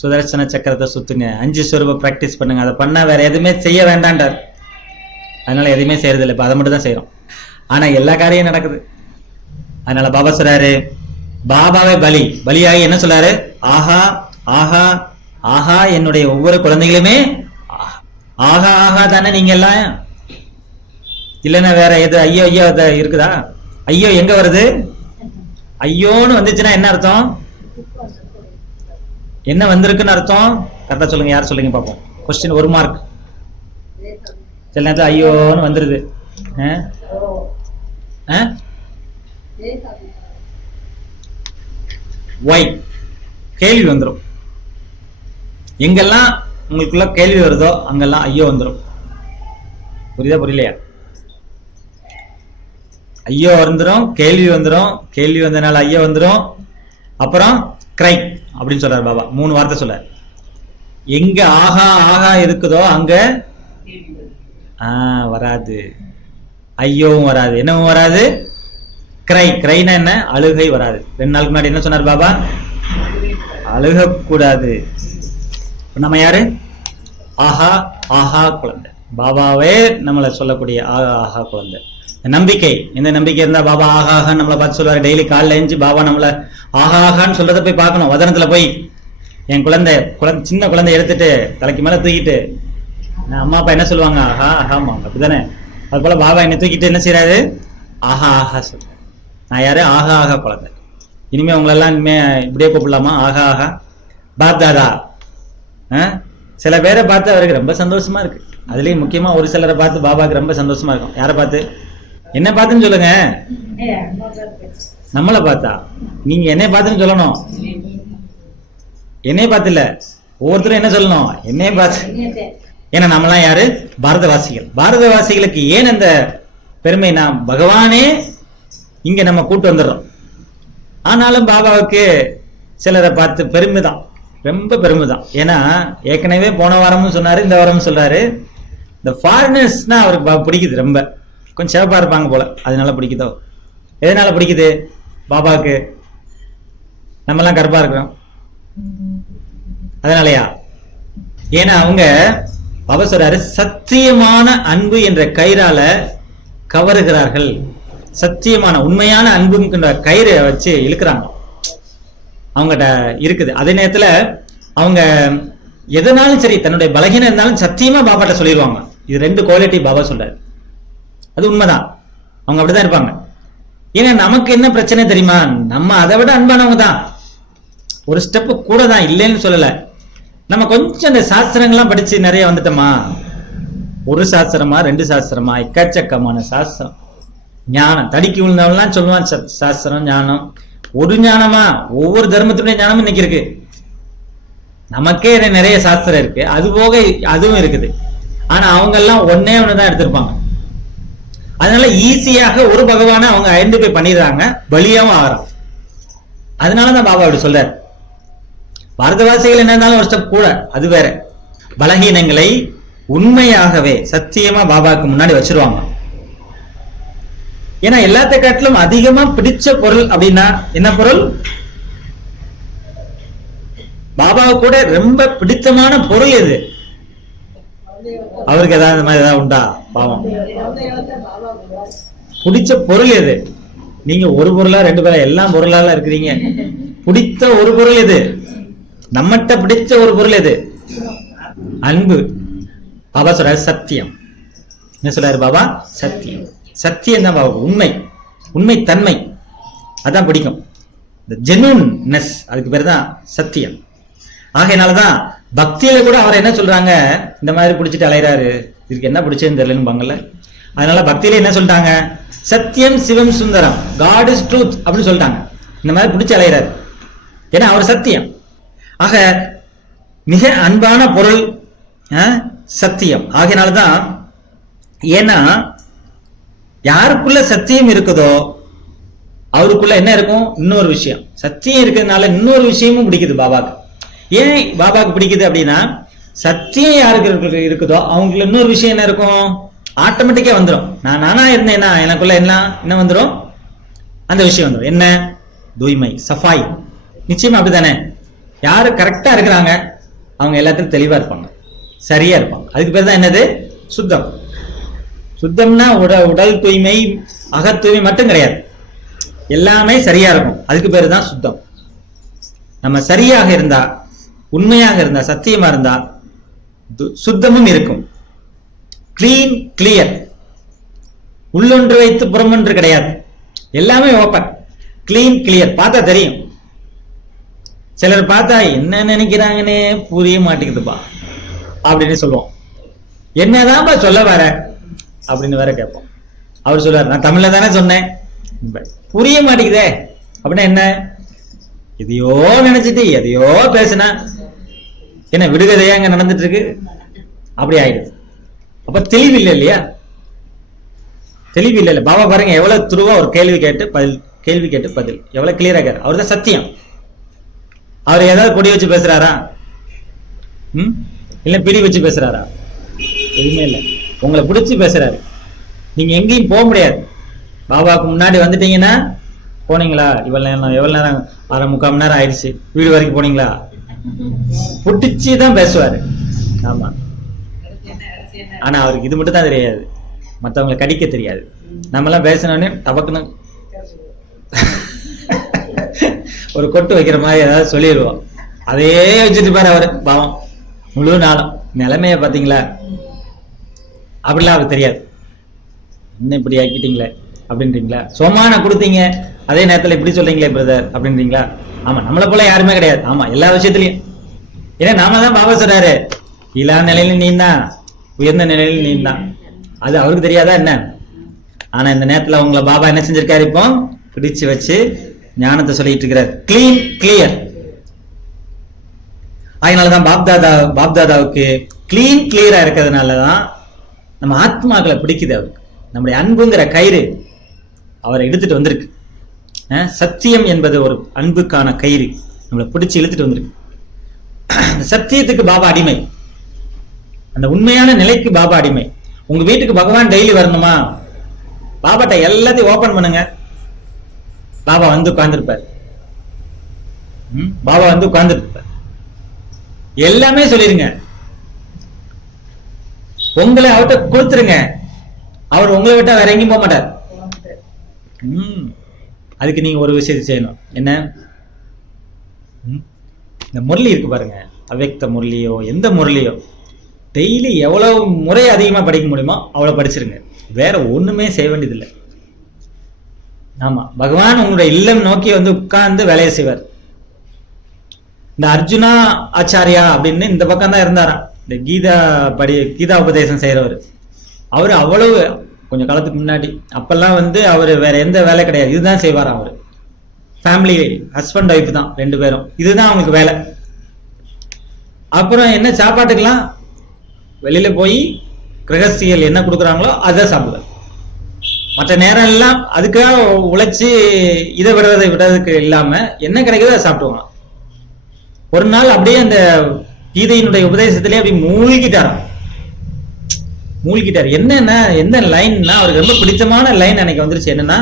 சுதர்சன சக்கரத்தை சுத்துங்க, 5 ஸ்வரூப பிராக்டிஸ் பண்ணுங்க, அதை பண்ணா வேற எதுவுமே செய்ய வேண்டான்றார். அதனால எதுவுமே செய்யறது இல்லை, இப்ப அதை மட்டும் தான் செய்யறோம். ஆனா எல்லா காரியம் நடக்குது. அதனால பாபா சொல்றாரு, பாபாவே பலியாகி என்ன சொல்றாரு, ஆஹா ஆஹா ஆஹா, என்னுடைய ஒவ்வொரு குழந்தைகளுமே ஆஹா ஆஹா தானே நீங்க எல்லாம், இல்லைன்னா வேற எது ஐயோ ஐயோ இருக்குதா? ஐயோ எங்க வருது? ஐயோன்னு வந்துச்சுன்னா என்ன அர்த்தம்? என்ன வந்திருக்குன்னு அர்த்தம்? கரெக்டா சொல்லுங்க, யார் சொல்லுங்க பாப்போம். Question 1 mark. சில நேரத்தில் ஐயோன்னு வந்துருது. ஒய் கேள்வி வந்துடும். எங்கெல்லாம் உங்களுக்குள்ள கேள்வி வருதோ அங்கெல்லாம் ஐயோ வந்துடும். புரியுதா புரியலையா? ஐயோ வந்துடும், கேள்வி வந்துடும், கேள்வி வந்தனால ஐயோ வந்துடும். அப்புறம் கிரை அப்படின்னு சொல்றாரு பாபா. 3 வார்த்தை சொல்றாரு. எங்க ஆஹா ஆஹா இருக்குதோ அங்க வராது, ஐயோவும் வராது, என்னவும் வராது, கிரைனா என்ன? அழுகை வராது. 2 நாளுக்கு முன்னாடி என்ன சொன்னார் பாபா? அழுகக்கூடாது. நம்ம யாரு? ஆஹா ஆஹா குழந்தை. பாபாவே நம்மளை சொல்லக்கூடிய ஆஹா ஆஹா குழந்தை. நம்பிக்கை, இந்த நம்பிக்கை இருந்தா பாபா ஆஹா ஆஹா நம்மளை பார்த்து சொல்லுவாரு. டெய்லி காலைல எழுந்து பாபா நம்மளை ஆஹா ஆஹான்னு சொல்றத போய் பார்க்கணும். வதனத்துல போய் என் குழந்தை சின்ன குழந்தை எடுத்துட்டு தலைக்கு மேல தூக்கிட்டு அம்மா அப்பா என்ன சொல்லுவாங்க? ஆஹா ஆஹாமா, அப்படிதானே? அது போல பாபா என்னை தூக்கிட்டு என்ன செய்யறாரு? ஆஹா ஆஹா சொல்ற. நான் யாரு? ஆஹா ஆஹா குழந்தை. இனிமே உங்களெல்லாம் இனிமே இப்படியே கூப்பிடலாமா? ஆஹா ஆஹா பாப் தாதா. சில பேரை பார்த்து அவருக்கு ரொம்ப சந்தோஷமா இருக்கு. அதுலயும் முக்கியமா ஒரு சிலரை பார்த்து பாபாவுக்கு ரொம்ப சந்தோஷமா இருக்கும். யாரை பார்த்து? என்ன பார்த்துன்னு சொல்லுங்க. நம்மளை பார்த்தா? நீங்க என்னை பார்த்துன்னு சொல்லணும். என்னைய பார்த்து இல்ல, ஒவ்வொருத்தரும் என்ன சொல்லணும்? என்னைய பார்த்து. ஏன்னா நம்மளாம் யாரு? பாரதவாசிகள். பாரதவாசிகளுக்கு ஏன் அந்த பெருமைனா, பகவானே இங்க நம்ம கூட்டு வந்துடுறோம். ஆனாலும் பாபாவுக்கு சிலரை பார்த்து பெருமைதான், ரொம்ப பெருமைதான். ஏன்னா ஏற்கனவே போன வாரமும் சொன்னாரு, இந்த வாரமும் சொல்றாரு, இந்த ஃபாரினர்ஸ்னா அவருக்கு பிடிக்குது. ரொம்ப கொஞ்சம் சிவப்பா இருப்பாங்க போல, அதனால பிடிக்குதோ? எதனால பிடிக்குது பாபாவுக்கு? நம்மெல்லாம் கருப்பா இருக்கிறோம், அதனாலயா? ஏன்னா அவங்க பாபா சொல்றாரு, சத்தியமான அன்பு என்ற கயிறால கவருகிறார்கள். சத்தியமான உண்மையான அன்புங்கிற கயிறை வச்சு இழுக்கிறாங்க, அவங்ககிட்ட இருக்குது. அதே நேரத்துல அவங்க எதனாலும் சரி, தன்னுடைய பலகீனம் இருந்தாலும் சத்தியமா பாபாட்ட சொல்லிடுவாங்க. இது 2 குவாலிட்டி பாபா சொல்றாரு. அது உண்மைதான், அவங்க அப்படிதான் இருப்பாங்க. ஏன்னா நமக்கு என்ன பிரச்சனை தெரியுமா? நம்ம அதை விட அன்பானவங்க தான், ஒரு ஸ்டெப்பு கூட தான், இல்லைன்னு சொல்லல. நம்ம கொஞ்சம் இந்த சாஸ்திரங்கள்லாம் படிச்சு நிறைய வந்துட்டோமா, 1 சாஸ்திரமா 2 சாஸ்திரமா, எக்கச்சக்கமான சாஸ்திரம். ஞானம் தடிக்கு விழுந்தவன்லாம் சொல்லுவான் சாஸ்திரம் ஞானம். ஒரு ஞானமா? ஒவ்வொரு தர்மத்துடைய ஞானமும் இன்னைக்கு இருக்கு. நமக்கே நிறைய சாஸ்திரம் இருக்கு, அது போக அதுவும் இருக்குது. ஆனா அவங்க எல்லாம் ஒன்னே ஒண்ணுதான் எடுத்திருப்பாங்க. அதனால ஈஸியாக ஒரு பகவானை அவங்க ஐடென்டிஃபை பண்ணிடுறாங்க, பலியாவும் ஆகிறாங்க. அதனாலதான் பாபா அப்படி சொல்றாரு. பாரதவாசிகள் என்ன இருந்தாலும் ஒரு ஸ்டெப் கூட, அது வேற. பலகீனங்களை உண்மையாகவே சத்தியமா பாபாவுக்கு முன்னாடி வச்சிருவாங்க. ஏன்னா எல்லாத்த காட்டிலும் அதிகமா பிடிச்ச பொருள் அப்படின்னா என்ன பொருள்? பாபாவுக்கு கூட ரொம்ப பிடித்தமான பொருள் எது? அவருக்கு ஏதாவது மாதிரி ஏதாவது உண்டா? பாவம், பிடிச்ச பொருள் எது? நீங்க ஒரு பொருளா 2 பேரா எல்லாம் பொருளால இருக்கிறீங்க. பிடித்த ஒரு பொருள் எது? நம்மகிட்ட பிடிச்ச ஒரு பொருள் எது? அன்பு. பாபா சொல்றாரு சத்தியம். என்ன சொல்றாரு பாபா? சத்தியம். சத்தியம் தான் பாபா, உண்மை, உண்மை தன்மை, அதான் பிடிக்கும். இந்த ஜெனூன்னஸ், அதுக்கு பேர் தான் சத்தியம். ஆகையினாலதான் பக்தியில கூட அவர் என்ன சொல்றாங்க, இந்த மாதிரி பிடிச்சிட்டு அலைகிறாரு, இதுக்கு என்ன பிடிச்சதுன்னு தெரியலன்னு பாங்கல்ல. அதனால பக்தியில என்ன சொல்லிட்டாங்க, சத்தியம் சிவம் சுந்தரம், காட் இஸ் ட்ரூத் அப்படின்னு சொல்லிட்டாங்க. இந்த மாதிரி பிடிச்சி அலைகிறார், ஏன்னா அவர் சத்தியம். ஆக மிக அன்பான பொருள் சத்தியம். ஆகையினால்தான், ஏன்னா யாருக்குள்ள சத்தியம் இருக்குதோ அவருக்குள்ள என்ன இருக்கும், இன்னொரு விஷயம். சத்தியம் இருக்கிறதுனால இன்னொரு விஷயமும் பிடிக்குது பாபாக்கு. ஏன் பாபாக்கு பிடிக்குது அப்படின்னா, சத்தியம் யாருக்கு இருக்குதோ அவங்களுக்கு இன்னொரு விஷயம் என்ன இருக்கும், ஆட்டோமேட்டிக்கா வந்துடும். நான் நானா இருந்தேன்னா எனக்குள்ள என்ன வந்துடும், அந்த விஷயம் வந்துடும். என்ன, தூய்மை, சஃபாய். நிச்சயமா அப்படித்தானே. யாரு கரெக்டா இருக்கிறாங்க அவங்க எல்லாத்திலும் தெளிவா இருப்பாங்க, சரியா இருப்பாங்க. அதுக்கு பேர் தான் என்னது, சுத்தம். சுத்தம்னா உடல் தூய்மை, அக தூய்மை மட்டும் கிடையாது, எல்லாமே சரியா இருக்கும். அதுக்கு பேரு தான் சுத்தம். நம்ம சரியாக இருந்தா, உண்மையாக இருந்தா, சத்தியமா இருந்தா சுத்தமும் இருக்கும். Clean, clear. உள்ளொன்று வைத்து புறமொன்று கிடையாது, எல்லாமே ஓப்பன், கிளீன், கிளியர். பார்த்தா தெரியும். சிலர் பார்த்தா என்ன நினைக்கிறாங்கன்னே புரிய மாட்டேங்குதுப்பா அப்படின்னு சொல்லுவோம். என்னதான்ப்பா சொல்ல வர அப்படின்னு வேற கேட்போம். அவர் சொல்றாரு, நான் தமிழ்ல தானே சொன்னேன், புரிய மாட்டேங்குதே அப்படின்னா என்ன, எதையோ நினைச்சிட்டு எதையோ பேசினா என்ன விடுகதையா அங்க நடந்துட்டு இருக்கு, அப்படி ஆயிடுது. அப்ப தெளிவு இல்லை இல்லையா, தெளிவு இல்லை. பாபா பாருங்க எவ்வளவு துருவா ஒரு கேள்வி கேட்டு பதில், கேள்வி கேட்டு பதில், எவ்வளவு கிளியரா இருக்காரு. அவர் தான் சத்தியம். அவர் ஏதாவது பொடி வச்சு பேசுறாரா, இல்ல பிடி வச்சு பேசுறாரா, எதுவுமே இல்லை. உங்களை பிடிச்சி பேசுறாரு. நீங்க எங்கேயும் போக முடியாது. பாபாவுக்கு முன்னாடி வந்துட்டீங்கன்னா, போனீங்களா, எவ்வளவு நேரம், அரை முக்கால் மணி நேரம் ஆயிடுச்சு, வீடு வரைக்கும் போனீங்களா, புடிச்சு தான் பேசுவாரு. ஆமா, ஆனா அவருக்கு இது மட்டும் தான் தெரியாது, மற்றவங்களை கடிக்க தெரியாது. நம்ம எல்லாம் பேசினோடனே டபக்குன்னு ஒரு கொட்டு வைக்கிற மாதிரி ஏதாவது சொல்லிடுவோம். அதே வச்சுட்டு பாரு அவரு பாவம் முழு நாளும். நிலைமைய பாத்தீங்களா, அப்படிலாம் அவருக்கு தெரியாது. என்ன இப்படி ஆக்கிட்டீங்களே அப்படின்றீங்களா, சோமான கொடுத்தீங்க அதே நேரத்துல இப்படி சொல்றீங்களே பிரதர் அப்படின்றீங்களா. ஆமா, நம்மளை போல யாருமே கிடையாது. ஆமா, எல்லா விஷயத்திலயும். ஏன்னா நாம தான் பாபா சொல்றாரு, கீழான நிலையில நீ தான், உயர்ந்த நிலையில நீ தான். அது அவருக்கு தெரியாதா என்ன. ஆனா இந்த நேரத்துல உங்களை பாபா என்ன செஞ்சிருக்காரு, இப்போ பிடிச்சு வச்சு ஞானத்தை சொல்லிட்டு இருக்கிறார், கிளீன், கிளியர். அதனாலதான் பாப்தாதாவுக்கு கிளீன், கிளியரா இருக்கிறதுனாலதான் நம்ம ஆத்மாக்களை பிடிக்குது. அவருக்கு நம்முடைய அன்புங்கிற கயிறு அவரை எடுத்துட்டு வந்திருக்கு. சத்தியம் என்பது ஒரு அன்புக்கான கயிறு, நம்மளை பிடிச்சு இழுத்துட்டு வந்திருக்கு. சத்தியத்துக்கு பாபா அடிமை, அந்த உண்மையான நிலைக்கு பாபா அடிமை. உங்க வீட்டுக்கு பகவான் டெய்லி வரணுமா, பாபாட்ட எல்லாத்தையும் ஓபன் பண்ணுங்க, பாபா வந்து உட்கார்ந்துருப்பார். பாபா வந்து உட்கார்ந்துருப்பார். எல்லாமே சொல்லிருங்க, உங்களை அவர்கிட்ட கொடுத்துருங்க, அவர் உங்களை விட்டா வேற எங்கேயும் போக மாட்டார். அதுக்கு நீங்க ஒரு விஷயத்தை செய்யணும். என்ன, இந்த முரளி இருக்கு பாருங்க, அவ்யக்த முரளியோ எந்த முரளியோ டெய்லி எவ்வளவு முறை அதிகமா படிக்க முடியுமோ அவ்வளவு படிச்சிருங்க. வேற ஒண்ணுமே செய்ய வேண்டியதில்லை. ஆமா, பகவான் உங்களுடைய இல்லம் நோக்கி வந்து உட்கார்ந்து வேலையை செய்வார். இந்த அர்ஜுனா ஆச்சாரியா அப்படின்னு இந்த பக்கம் தான் இருந்தாராம், இந்த கீதா உபதேசம் செய்யறவர். அவரு அவ்வளவு கொஞ்சம் காலத்துக்கு முன்னாடி, அப்பெல்லாம் வந்து அவரு வேற எந்த வேலை கிடையாது, இதுதான் செய்வாராம். அவரு ஃபேமிலி, ஹஸ்பண்ட் ஒய்ஃப் தான் 2 பேரும், இதுதான் அவங்களுக்கு வேலை. அப்புறம் என்ன சாப்பாட்டுக்கெல்லாம் வெளியில போய் கிரகஸ்திகள் என்ன கொடுக்குறாங்களோ அதை சாப்பிடுவார். மற்ற நேரம் எல்லாம் அதுக்காக உழைச்சி இதை விடுறதுக்கு இல்லாம என்ன கிடைக்குதோ அதை சாப்பிடுவாங்க. ஒரு நாள் அப்படியே அந்த கீதையினுடைய உபதேசத்திலே அப்படி மூழ்கிட்டார். என்னன்னா எந்த லைன்னா, அவருக்கு ரொம்ப பிடிச்சமான லைன் எனக்கு வந்துருச்சு. என்னன்னா,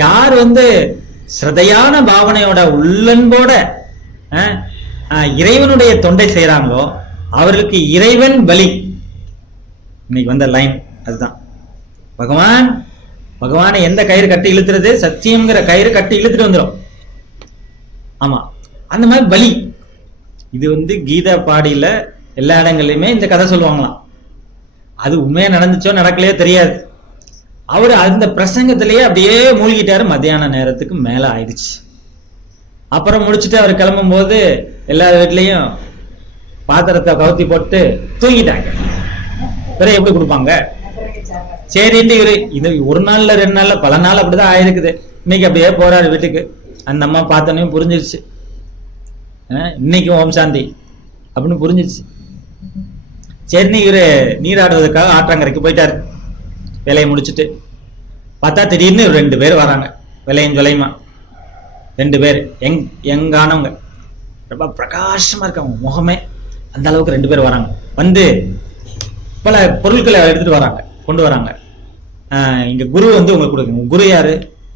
யார் வந்து ஸ்ரதையான பாவனையோட உள்ளன்போட இறைவனுடைய தொண்டை செய்யறாங்களோ அவர்களுக்கு இறைவன் பலி. இன்னைக்கு வந்த லைன் அதுதான். பகவானை எந்த கயிறு கட்டி இழுத்துறது, சத்தியம்ங்கிற கயிறு கட்டி இழுத்துட்டு வந்துடும். ஆமா, அந்த மாதிரி பலி. இது வந்து கீதா பாடியில எல்லா இடங்கள்லயுமே இந்த கதை சொல்லுவாங்களாம். அது உண்மையா நடந்துச்சோ நடக்கலையோ தெரியாது. அவரு அந்த பிரசங்கத்திலேயே அப்படியே மூழ்கிட்டாரு. மத்தியான நேரத்துக்கு மேல ஆயிடுச்சு. அப்புறம் முடிச்சுட்டு அவர் கிளம்பும் போது எல்லா வீட்லயும் பாத்திரத்தை கவுத்தி போட்டு தூங்கிட்டாங்க. பிறகு எப்படி கொடுப்பாங்க? சரின்ட்டு இவரு இது ஒரு நாள்ல 2 நாள்ல பல நாள் அப்படிதான் ஆயிருக்குது. இன்னைக்கு அப்படியே போறாரு வீட்டுக்கு. அந்த அம்மா பார்த்தோன்னே புரிஞ்சிருச்சு, இன்னைக்கும் ஓம் சாந்தி அப்படின்னு புரிஞ்சிருச்சு. சரின்னு இவரு நீராடுவதற்காக ஆற்றங்கரைக்கு போயிட்டாரு. வேலையை முடிச்சுட்டு பார்த்தா திடீர்னு 2 பேர் வராங்க. விலையும் சொல்லையுமா 2 பேர் எங்கானவங்க, ரொம்ப பிரகாசமா இருக்காங்க முகமே. அந்த அளவுக்கு 2 பேர் வராங்க. வந்து பல பொருட்களை எடுத்துட்டு வராங்க, கொண்டு வராங்க. இங்க குரு வந்து உங்களுக்கு கொடுக்குங்க. குரு யாரு?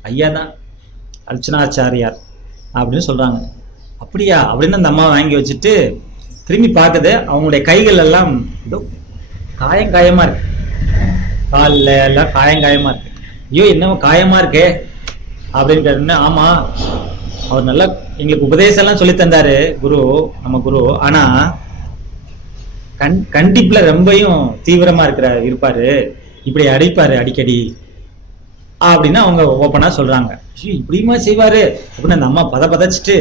ஐயா தான், அர்ச்சனாச்சாரியார் அப்படின்னு சொல்றாங்க. அப்படியா அப்படின்னு அந்த அம்மா வாங்கி வச்சுட்டு திரும்பி பார்க்குது. அவங்களுடைய கைகள் எல்லாம் ஏதோ காயமா இருக்கு, காலில் எல்லாம் காயமா இருக்கு. ஐயோ என்ன காயமா இருக்கே அப்படின்னு கேட்டோம்னா, ஆமா அவர் நல்லா எங்களுக்கு உபதேசம் எல்லாம் சொல்லி தந்தாரு குரு, நம்ம குரு. ஆனா கண்டிப்புல ரொம்பையும் தீவிரமா இருப்பாரு, இப்படி அடிப்பாரு அடிக்கடி அப்படின்னு அவங்க ஓப்பனா சொல்றாங்க. இப்படியுமா செய்வாரு அப்படின்னு அந்த அம்மா பதச்சிட்டு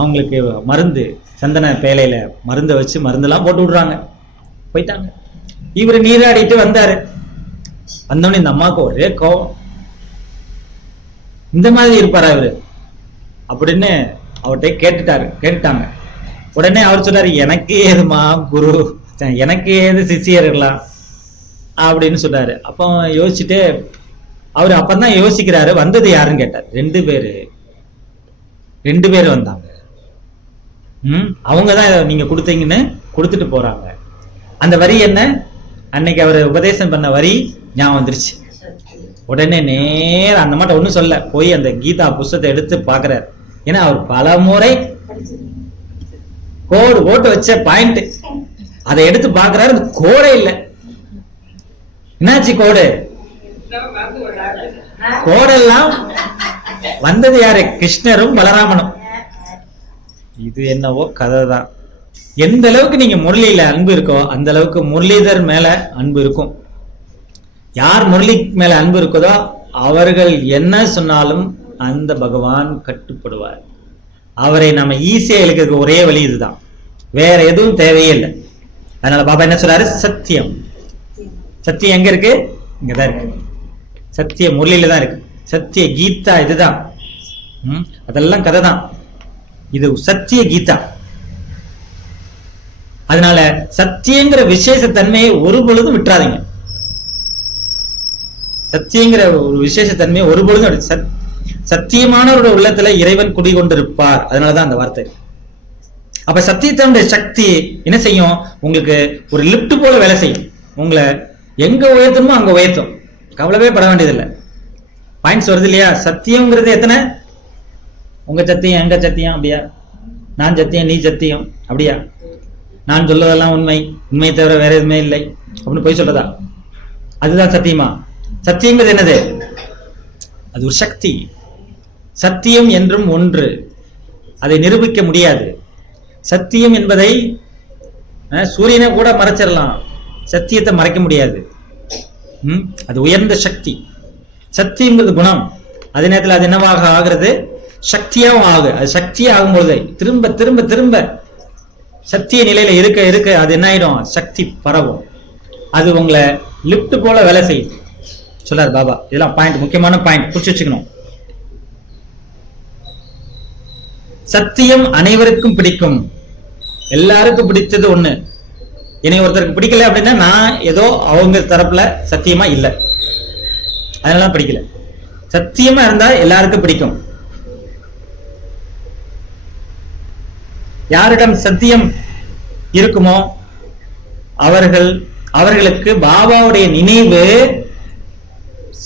அவங்களுக்கு மருந்து, சந்தன பேலையில மருந்தை வச்சு மருந்தெல்லாம் போட்டு விடுறாங்க. போயிட்டாங்க. இவரு நீராடிட்டு வந்தாரு. வந்தோடனே இந்த அம்மாவுக்கு ஒரே கோவம், இந்த மாதிரி இருப்பாரா இவரு அப்படின்னு அவர்கிட்ட கேட்டுட்டாங்க. உடனே அவர் சொன்னாரு, எனக்கு ஏதுமா குரு, எனக்கு ஏது சிஷியர்களா அப்படின்னு சொன்னாரு. அப்போ யோசிச்சுட்டு அவரு அப்பதான் யோசிக்கிறாரு, வந்தது யாருன்னு கேட்டார். 2 பேர் வந்தாங்க. அவங்கதான் நீங்க கொடுத்தீங்கன்னு கொடுத்துட்டு போறாங்க. அந்த வரி என்ன? அன்னைக்கு அவர் உபதேசம் பண்ண வரி ஞாபகம் வந்துருச்சு. உடனே நேர அந்த மாட்ட ஒண்ணும் சொல்ல, போய் அந்த கீதா புஸ்தத்தை எடுத்து பாக்குறாரு. ஏன்னா அவர் பல முறை கோடு போட்டு வச்ச பாயிண்ட், அதை எடுத்து பாக்குறாரு. கோடே இல்லை. என்னாச்சு கோடு? கோடெல்லாம் வந்தது யாரு? கிருஷ்ணரும் பலராமனும். இது என்னவோ கதை தான். எந்த அளவுக்கு நீங்க முரளியில அன்பு இருக்கோ அந்த அளவுக்கு முரளிதர் மேல அன்பு இருக்கும். யார் முரளி மேல அன்பு இருக்குதோ அவர்கள் என்ன சொன்னாலும் அந்த பகவான் கட்டுப்படுவார். அவரை நம்ம ஈஸியா இழுக்கிறதுக்கு ஒரே வழி இதுதான், வேற எதுவும் தேவையே இல்லை. அதனால பாபா என்ன சொல்றாரு? சத்தியம். சத்தியம் எங்க இருக்கு? இங்கதான் இருக்கு. சத்திய முரளியில தான் இருக்கு. சத்திய கீதா இதுதான். அதெல்லாம் கதை தான். இது சத்திய கீதா. அதனால சத்தியங்கிற விசேஷ தன்மையை ஒரு பொழுதும் விட்டுறாதீங்க. சத்தியங்கிற ஒரு விசேஷ தன்மையை ஒரு பொழுதும், சத்தியமானவருடைய உள்ளத்துல இறைவன் குடிகொண்டிருப்பார். அதனாலதான் அந்த வார்த்தை. அப்ப சத்தியத்தினுடைய சக்தி என்ன செய்யும்? உங்களுக்கு ஒரு லிப்ட் போல வேலை செய்யும். உங்களை எங்க உயர்த்தணுமோ அங்க உயர்த்தும். கவலைவே பட வேண்டியதில்லை. பாயிண்ட்ஸ் வருது இல்லையா? சத்தியம்ங்கிறது எத்தனை? உங்க சத்தியம், எங்க சத்தியம் அப்படியா? நான் சத்தியம், நீ சத்தியம் அப்படியா? நான் சொல்வதெல்லாம் உண்மை, உண்மையை தவிர வேற எதுவுமே இல்லை அப்படின்னு போய் சொல்றதா? அதுதான் சத்தியமா? சத்தியங்கிறது என்னது? அது ஒரு சக்தி. சத்தியம் என்றும் ஒன்று, அதை நிரூபிக்க முடியாது. சத்தியம் என்பதை சூரியனை கூட மறைச்சிடலாம், சத்தியத்தை மறைக்க முடியாது. அது உயர்ந்த சக்தி. சத்தியங்கிறது குணம். அதே நேரத்தில் அது என்னவாக ஆகிறது? சக்தியாகவும் ஆகு. அது சக்தியா ஆகும்போது திரும்ப திரும்ப திரும்ப சத்திய நிலையில இருக்க இருக்க அது என்ன ஆயிடும்? சக்தி பரவும். அது உங்களை லிப்ட் போல வேலை செய்யும் சொல்றாரு பாபா. இதெல்லாம் பாயிண்ட், முக்கியமான பாயிண்ட், புடிச்சு வச்சுக்கணும். சத்தியம் அனைவருக்கும் பிடிக்கும். எல்லாருக்கும் பிடித்தது ஒண்ணு. என்னை ஒருத்தருக்கு பிடிக்கல அப்படின்னா நான் ஏதோ அவங்க தரப்புல சத்தியமா இல்லை, அதனால பிடிக்கல. சத்தியமா இருந்தா எல்லாருக்கும் பிடிக்கும். யாரிடம் சத்தியம் இருக்குமோ அவர்களுக்கு பாபாவுடைய நினைவு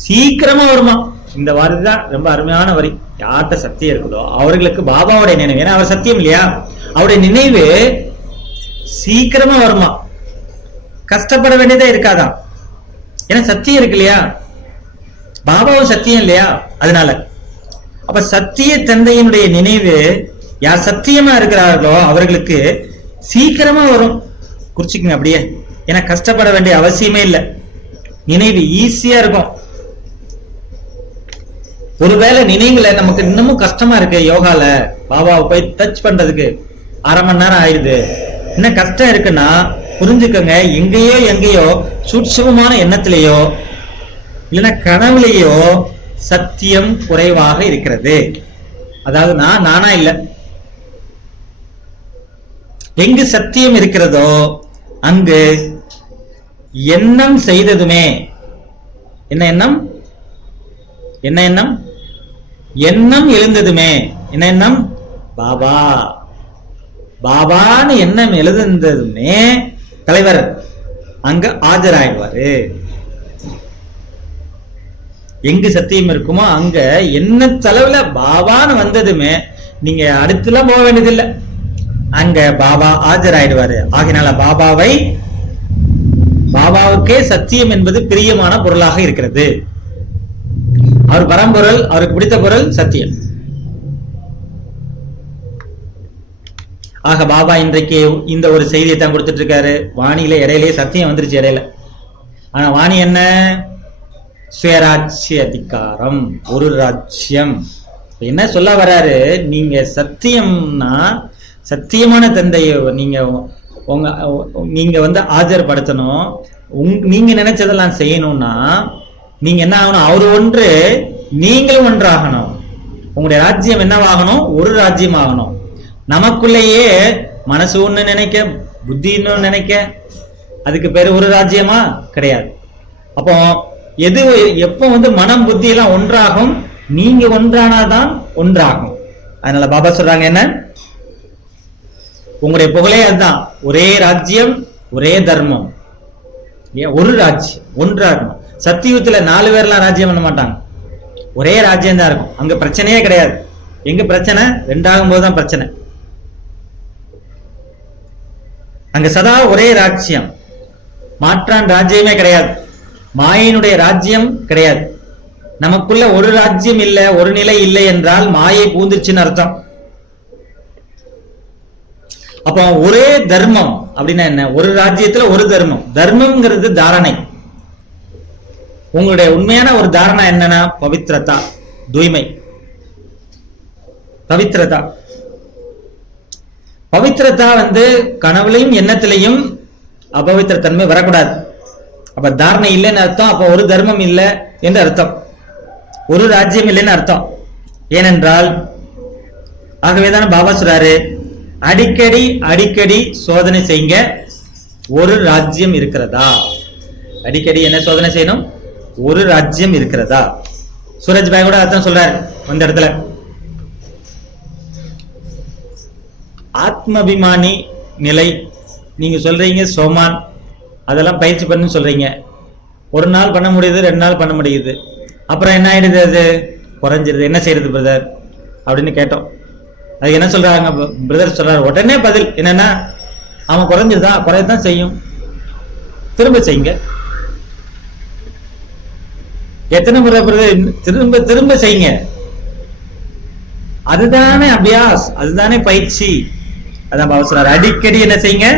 சீக்கிரமா வருமா. இந்த வாரி தான் ரொம்ப அருமையான வரி. யார்கிட்ட சத்தியம் இருக்குதோ அவர்களுக்கு பாபாவுடைய நினைவு, ஏன்னா அவர் சத்தியம் இல்லையா, அவருடைய நினைவு சீக்கிரமா வருமா. கஷ்டப்பட வேண்டியதே இருக்காதான், ஏன்னா சத்தியம் இருக்கு இல்லையா, பாபாவும் சத்தியம் இல்லையா. அதனால அப்ப சத்திய தந்தையினுடைய நினைவு யார் சத்தியமா இருக்கிறார்களோ அவர்களுக்கு சீக்கிரமா வரும். குறிச்சுக்குங்க அப்படியே, ஏன்னா கஷ்டப்பட வேண்டிய அவசியமே இல்லை, நினைவு ஈஸியா இருக்கும். ஒருவேளை நினைவுல நமக்கு இன்னமும் கஷ்டமா இருக்கு, யோகால பாபாவை போய் டச் பண்றதுக்கு 1/2 மணி நேரம் ஆயிடுது, இன்னும் கஷ்டம் இருக்குன்னா புரிஞ்சுக்கங்க, எங்கேயோ சூட்சமமான எண்ணத்திலேயோ இல்லைன்னா கனவுலையோ சத்தியம் குறைவாக இருக்கிறது. அதாவது நானா இல்ல, எங்கு சத்தியம் இருக்கிறதோ அங்கு எண்ணம் செய்ததுமே, என்ன எண்ணம், என்ன எண்ணம், எண்ணம் எழுந்ததுமே, என்ன எண்ணம், பாபா பாபான்னு எண்ணம் எழுந்ததுமே தலைவர் அங்க ஆஜராயிடுவாரு. எங்கு சத்தியம் இருக்குமோ அங்க என்ன தலைவுல பாபான்னு வந்ததுமே நீங்க அடுத்துலாம் போக வேண்டியதில்லை, அங்க பாபா ஆஜராயிடுவாரு. ஆகினால பாபாவுக்கே சத்தியம் என்பது பிரியமான பொருளாக இருக்கிறது. அவர் பரம்பொருள், அவருக்கு பிடித்த பொருள் சத்தியம். ஆக பாபா இன்றைக்கு இந்த ஒரு செய்தியை தான் கொடுத்துட்டு இருக்காரு. வாணியில இடையிலேயே சத்தியம் வந்துருச்சு இடையில. ஆனா வாணி என்ன, சுயராட்சிய அதிகாரம், ஒரு ராஜ்யம். என்ன சொல்ல வராரு, நீங்க சத்தியம்னா சத்தியமான தந்தையை நீங்க ஆஜர்படுத்தணும். நீங்க நினைச்சதெல்லாம் செய்யணும்னா நீங்க என்ன ஆகணும், அவரு ஒன்று நீங்களும் ஒன்றாகணும். உங்களுடைய ராஜ்யம் என்னவாகணும், ஒரு ராஜ்யம் ஆகணும். நமக்குள்ளேயே மனசு ஒண்ணு நினைக்க, புத்தி இன்னொன்னு நினைக்க, அதுக்கு பேரு ஒரு ராஜ்யமா கிடையாது. அப்போ எப்போ மனம் புத்தி எல்லாம் ஒன்றாகும், நீங்க ஒன்றானாதான் ஒன்றாகும். அதனால பாபா சொல்றாங்க என்ன, உங்களுடைய புகழே அதுதான், ஒரே ராஜ்யம் ஒரே தர்மம், ஒரு ராஜ்யம் ஒன்றாகணும். சத்தியுகத்துல 4 பேர்லாம் ராஜ்யம் பண்ண மாட்டாங்க, ஒரே ராஜ்யம் தான் இருக்கும். அங்க பிரச்சனையே கிடையாது. எங்க பிரச்சனை, 2ஆகும் போதுதான் பிரச்சனை. அங்க சதா ஒரே ராஜ்யம், மாற்றான் ராஜ்யமே கிடையாது, மாயினுடைய ராஜ்யம் கிடையாது. நமக்குள்ள ஒரு ராஜ்யம் இல்லை, ஒரு நிலை இல்லை என்றால் மாயை பூந்துச்சுன்னு அர்த்தம். அப்போ ஒரே தர்மம் அப்படின்னா என்ன, ஒரு ராஜ்யத்துல ஒரு தர்மம். தர்மம்ங்கிறது தாரணை. உங்களுடைய உண்மையான ஒரு தாரணை என்னன்னா பவித்ரதா, தூய்மை, பவித்ரதா. பவித்ரதா கனவுலையும் எண்ணத்திலையும் அபவித்திர தன்மை வரக்கூடாது. அப்ப தாரணை இல்லைன்னு அர்த்தம். அப்ப ஒரு தர்மம் இல்லை என்று அர்த்தம், ஒரு ராஜ்யம் இல்லைன்னு அர்த்தம். ஏனென்றால் ஆகவேதான பாபா சொல்றாரு, அடிக்கடி அடிக்கடி சோதனை செய்யுங்க, ஒரு ராஜ்யம் இருக்கிறதா. அடிக்கடி என்ன சோதனை செய்யணும், ஒரு ராஜ்யம் இருக்கிறதா. சூரஜ் பாய் கூட அர்த்தம் சொல்றாரு அந்த இடத்துல. ஆத்மாபிமானி நிலை நீங்க சொல்றீங்க, சோமான் அதெல்லாம் பயிற்சி பண்ணு சொல்றீங்க. ஒரு நாள் பண்ண முடியுது, 2 நாள் பண்ண முடியுது, அப்புறம் என்ன ஆயிடுது, அது குறைஞ்சிருது. என்ன செய்யறது பிரதர் அப்படின்னு கேட்டோம். அது என்ன சொல்றாங்க, பிரதர் சொல்றாரு உடனே பதில் என்னன்னா, அவன் குறைஞ்சிருதா, குறையதான் செய்யும், திரும்ப செய்யுங்க. எத்தனை முறை பிரதர், திரும்ப திரும்ப செய்யுங்க. அதுதானே அபியாஸ், அதுதானே பயிற்சி. அதான் பாபா சொல்றாரு, அடிக்கடி என்ன செய்யுங்க,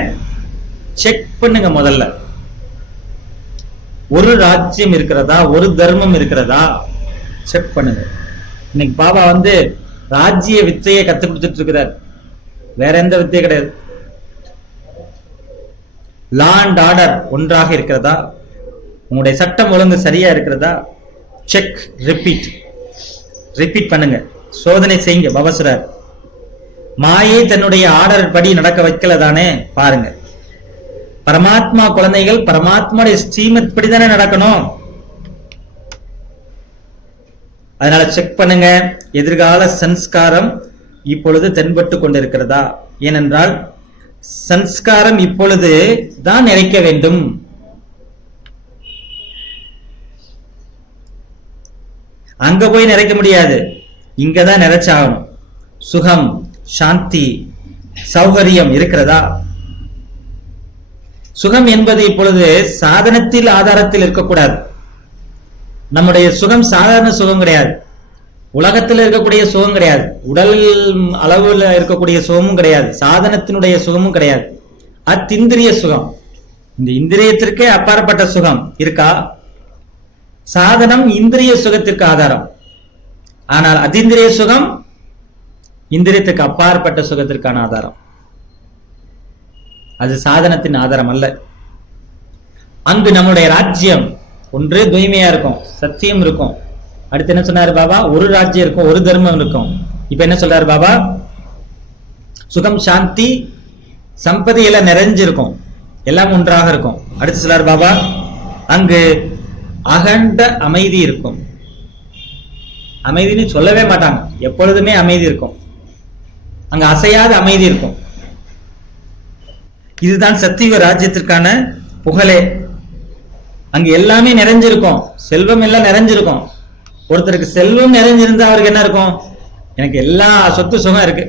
செக் பண்ணுங்க. முதல்ல ஒரு ராஜ்யம் இருக்கிறதா, ஒரு தர்மம் இருக்கிறதா, செக் பண்ணுங்க. இன்னைக்கு பாபா ராஜ்ய வித்தையை கத்து கொடுத்துட்டு இருக்கிறார், வேற எந்த வித்தையும் கிடையாது. லா அண்ட் ஆர்டர் ஒன்றாக இருக்கிறதா, உங்களுடைய சட்டம் ஒழுங்கு சரியா இருக்கிறதா, செக், ரிப்பீட் பண்ணுங்க, சோதனை செய்யுங்க. பாபா சொல்றார், மாயை தன்னுடைய ஆர்டர் படி நடக்க வைக்கல தானே, பாருங்க. பரமாத்மா குழந்தைகள் பரமாத்மாவுடைய ஸ்ரீமத் படிதானே நடக்கணும். அதனால செக் பண்ணுங்க, எதிர்கால சன்ஸ்காரம் இப்பொழுது தென்பட்டு கொண்டிருக்கிறதா. ஏனென்றால் சன்ஸ்காரம் இப்பொழுது தான் நிறைக்க வேண்டும். அங்க போய் நிறைக்க முடியாது, இங்கதான் நிறைச்சாகணும். சுகம், சாந்தி, சௌகரியம் இருக்கிறதா. சுகம் என்பது இப்பொழுது சாதனத்தில் ஆதாரத்தில் இருக்கக்கூடாது. நம்முடைய சுகம் சாதாரண சுகம் கிடையாது, உலகத்தில் இருக்கக்கூடிய சுகம் கிடையாது, உடல் அளவில் இருக்கக்கூடிய சுகமும் கிடையாது, சாதனத்தினுடைய சுகமும் கிடையாது. அத்திந்திரிய சுகம், இந்த இந்திரியத்திற்கே அப்பாற்பட்ட சுகம் இருக்கா. சாதனம் இந்திரிய சுகத்திற்கு ஆதாரம், ஆனால் அதிந்திரிய சுகம் இந்திரியத்துக்கு அப்பாற்பட்ட சுகத்திற்கான ஆதாரம். அது சாதனத்தின் ஆதாரம் அல்ல. அங்கு நம்முடைய ராஜ்யம் ஒன்று தூய்மையா இருக்கும், சத்தியம் இருக்கும். அடுத்து என்ன சொன்னாரு பாபா? ஒரு ராஜ்யம் இருக்கும், ஒரு தர்மம் இருக்கும். இப்ப என்ன சொல்றாரு பாபா? சுகம், சாந்தி, சம்பதி எல்லாம் நிறைஞ்சிருக்கும், எல்லாம் ஒன்றாக இருக்கும். அடுத்து சொல்றாரு பாபா, அங்கு அகண்ட அமைதி இருக்கும். அமைதின்னு சொல்லவே மாட்டாங்க, எப்பொழுதுமே அமைதி இருக்கும். அங்க அசையாத அமைதி இருக்கும். இதுதான் சத்தியுக ராஜ்யத்திற்கான புகழே. அங்க எல்லாமே நிறைஞ்சிருக்கும், செல்வம் எல்லாம் நிறைஞ்சிருக்கும். ஒருத்தருக்கு செல்வம் நிறைஞ்சிருந்தா அவருக்கு என்ன இருக்கும்? எனக்கு எல்லா சொத்து சுகம் இருக்கு.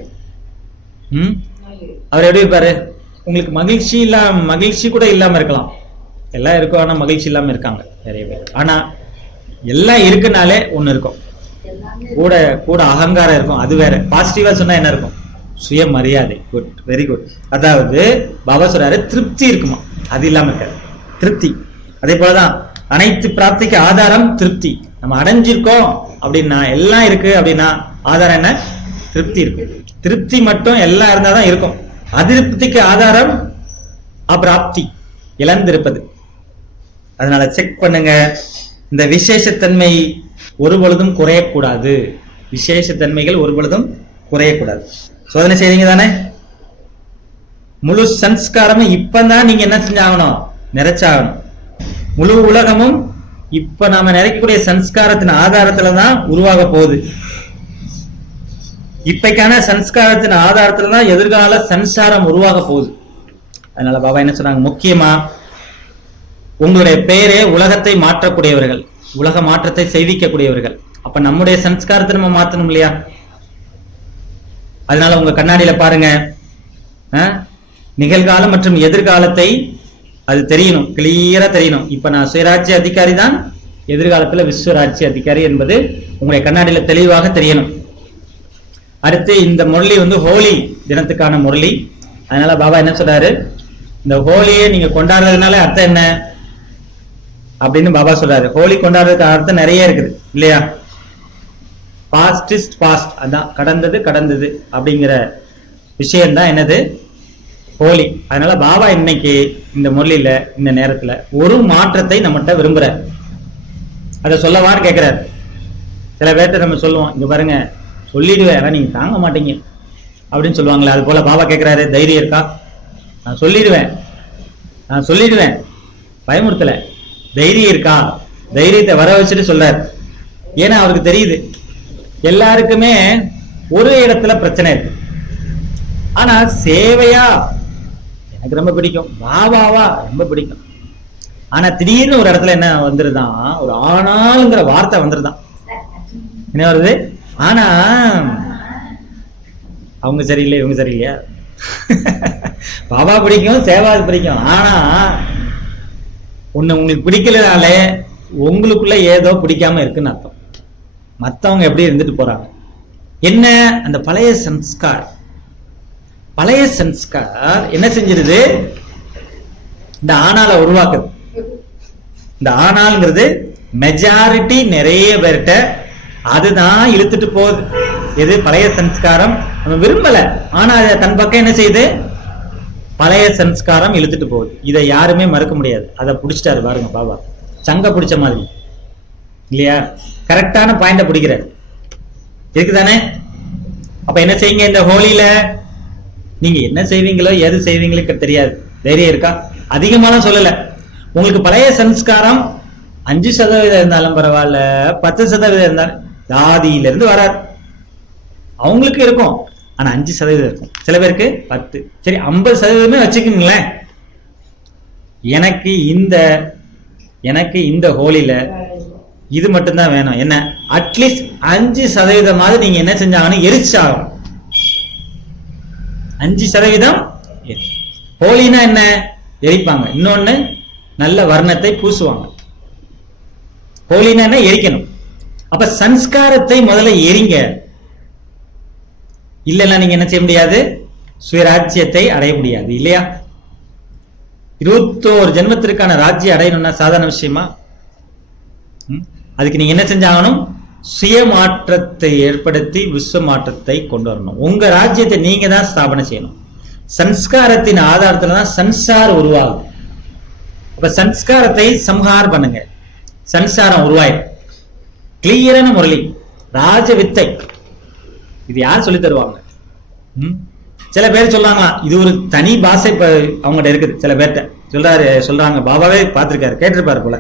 அவர் எப்படி இருப்பாரு? உங்களுக்கு மகிழ்ச்சி கூட இல்லாம இருக்கலாம். எல்லாம் இருக்கும், ஆனா மகிழ்ச்சி இல்லாம இருக்காங்க நிறைய பேர். ஆனா எல்லாம் இருக்குனாலே ஒண்ணு இருக்கும், கூட கூட அகங்காரம் இருக்கும். அது வேற. பாசிட்டிவா சொன்னா என்ன இருக்கும்? சுயமரியாதை. Good, very good. அதாவது பாபா சொல்றாரு திருப்தி இருக்குமா, அது இல்லாம இருக்காது. திருப்தி. அதே போலதான் அனைத்து பிராப்திக்கு ஆதாரம் திருப்தி. நம்ம அடைஞ்சிருக்கோம் அப்படின்னா, எல்லாம் இருக்கு அப்படின்னா ஆதாரம் என்ன? திருப்தி இருக்கு. திருப்தி மட்டும் எல்லாம் இருந்தாதான் இருக்கும். அதிருப்திக்கு ஆதாரம் அபிராப்தி, இழந்திருப்பது. அதனால செக் பண்ணுங்க. இந்த விசேஷத்தன்மை ஒரு பொழுதும் குறையக்கூடாது. விசேஷத்தன்மைகள் ஒரு பொழுதும் குறையக்கூடாது. சோதனை செய்றீங்க தானே? முழு சன்ஸ்காரமும் இப்பதான் நீங்க என்ன செஞ்சாகணும்? நிறைச்சாகணும். முழு உலகமும் இப்ப நாம நிறைக்கக்கூடிய சன்ஸ்காரத்தின் ஆதாரத்துலதான் உருவாக போகுது. இப்பைக்கான சன்ஸ்காரத்தின் ஆதாரத்துலதான் எதிர்கால சன்சாரம் உருவாக போகுது. அதனால பாபா என்ன சொன்னாங்க? முக்கியமா உங்களுடைய பெயரே உலகத்தை மாற்றக்கூடியவர்கள், உலக மாற்றத்தை செய்விக்கக்கூடியவர்கள். அப்ப நம்முடைய சன்ஸ்காரத்தை நம்ம மாற்றணும் இல்லையா? அதனால உங்க கண்ணாடியில பாருங்க, நிகழ்காலம் மற்றும் எதிர்காலத்தை அது தெரியணும், கிளியரா தெரியணும். இப்ப நான் சுயராஜ்ய அதிகாரி தான், எதிர்காலத்துல விஸ்வராஜ்ய அதிகாரி என்பது உங்களுடைய கண்ணாடியில தெளிவாக தெரியணும். அடுத்து இந்த முரளி ஹோலி தினத்துக்கான முரளி. அதனால பாபா என்ன சொல்றாரு? இந்த ஹோலியை நீங்க கொண்டாடுறதுனால அர்த்தம் என்ன அப்படின்னு பாபா சொல்றாரு. ஹோலி கொண்டாடுறதுக்கு அர்த்தம் நிறைய இருக்குது இல்லையா? பாஸ்ட் இஸ் பாஸ்ட், அதான் கடந்தது கடந்தது அப்படிங்கிற விஷயம்தான் என்னது? ஹோலி. அதனால பாபா இன்னைக்கு இந்த முரளியில இந்த நேரத்துல ஒரு மாற்றத்தை நம்மகிட்ட விரும்புறார். அதை சொல்லவான்னு கேட்கிறார். சில பேர்த்த நம்ம சொல்லுவோம், இங்க பாருங்க சொல்லிடுவேன், ஆனா நீங்க தாங்க மாட்டீங்க அப்படின்னு சொல்லுவாங்களே. அது போல பாபா கேட்கிறாரு, தைரியம் இருக்கா? நான் சொல்லிடுவேன், பயமுறுத்தல. தைரியம் இருக்கா? தைரியத்தை வர வச்சுட்டு சொல்றாரு. ஏன்னா அவருக்கு தெரியுது எல்லாருக்குமே ஒரு இடத்துல பிரச்சனை இருக்கு. ஆனா சேவையா எனக்கு ரொம்ப பிடிக்கும், பாபாவா ரொம்ப பிடிக்கும். ஆனா திடீர்னு ஒரு இடத்துல என்ன வந்துருதான்? ஒரு ஆனாலுங்கிற வார்த்தை வந்துருதான். என்ன வருது? ஆனா அவங்க சரியில்லை, இவங்க சரியில்லையா? பாபா பிடிக்கும், சேவா பிடிக்கும். ஆனா ஒண்ணு உங்களுக்கு பிடிக்கலனாலே உங்களுக்குள்ள ஏதோ பிடிக்காம இருக்குன்னு அர்த்தம். மத்தவங்க எப்படி இருந்துட்டு போறாங்க. என்ன? அந்த பழைய சன்ஸ்கார் என்ன செஞ்சிருது? இந்த ஆனால உருவாக்குது. இந்த ஆனால்ங்கிறது மெஜாரிட்டி நிறைய பேர்கிட்ட அதுதான் இழுத்துட்டு போகுது. எது? பழைய சன்ஸ்காரம். நம்ம விரும்பல, ஆனா தன் பக்கம் என்ன செய்யுது? பழைய சன்ஸ்காரம் இழுத்துட்டு போகுது. இதை யாருமே மறுக்க முடியாது. அதை பிடிச்சிட்டாரு பாருங்க பாபா, சங்க பிடிச்ச மாதிரி இல்லையா? கரெக்டான பாயிண்ட பிடிக்கிறார். இருக்குதானே? அப்ப என்ன செய்யுங்க? இந்த ஹோலியில நீங்க என்ன செய்வீங்களோ எது செய்வீங்களுக்கு தெரியாது. தைரியம் இருக்கா? அதிகமாலாம் சொல்லல. உங்களுக்கு பழைய சன்ஸ்காரம் 5% இருந்தாலும் பரவாயில்ல, 10% இருந்தாலும், தாதியிலிருந்து வராது, அவங்களுக்கு இருக்கும். ஆனா 5% இருக்கும். சில பேருக்கு 10, சரி 50% வச்சுக்கீங்களேன். எனக்கு இந்த ஹோலியில இது மட்டும்தான் வேணும். என்ன? அட்லீஸ்ட் 5% நீங்க என்ன செஞ்சாங்கன்னு எரிச்சாகும். 5% ஹோலினா என்ன? எரிப்பாங்க. இன்னொன்னு நல்ல வர்ணத்தை பூசுவாங்க. ஹோலினா என்ன? எரிக்கணும். அப்ப சன்ஸ்காரத்தை முதல்ல எரிங்க. இல்லைன்னா நீங்க என்ன செய்ய முடியாது? சுயராஜ்யத்தை அடைய முடியாது இல்லையா? 21 ஜென்மத்திற்கான ராஜ்யம் அடையணும்னா சாதாரண விஷயமா? அதுக்கு நீங்க என்ன செஞ்சாகணும்? சுய மாற்றத்தை ஏற்படுத்தி விஸ்வ மாற்றத்தை கொண்டு வரணும். உங்க ராஜ்யத்தை நீங்க தான் ஸ்தாபனை செய்யணும். சன்ஸ்காரத்தின் ஆதாரத்துல தான் சன்சார் உருவாகும். அப்ப சன்ஸ்காரத்தை சம்ஹார் பண்ணுங்க. சன்சாரம் உருவாயிடும். கிளியரான முரளி, ராஜ வித்தை. இது யார் சொல்லி தருவாங்க? சில பேர் சொல்றாங்க இது ஒரு தனி பாஷை இப்ப அவங்ககிட்ட இருக்குது. சில பேர்கிட்ட சொல்றாங்க, பாபாவே பார்த்திருக்காரு, கேட்டிருப்பாரு போல,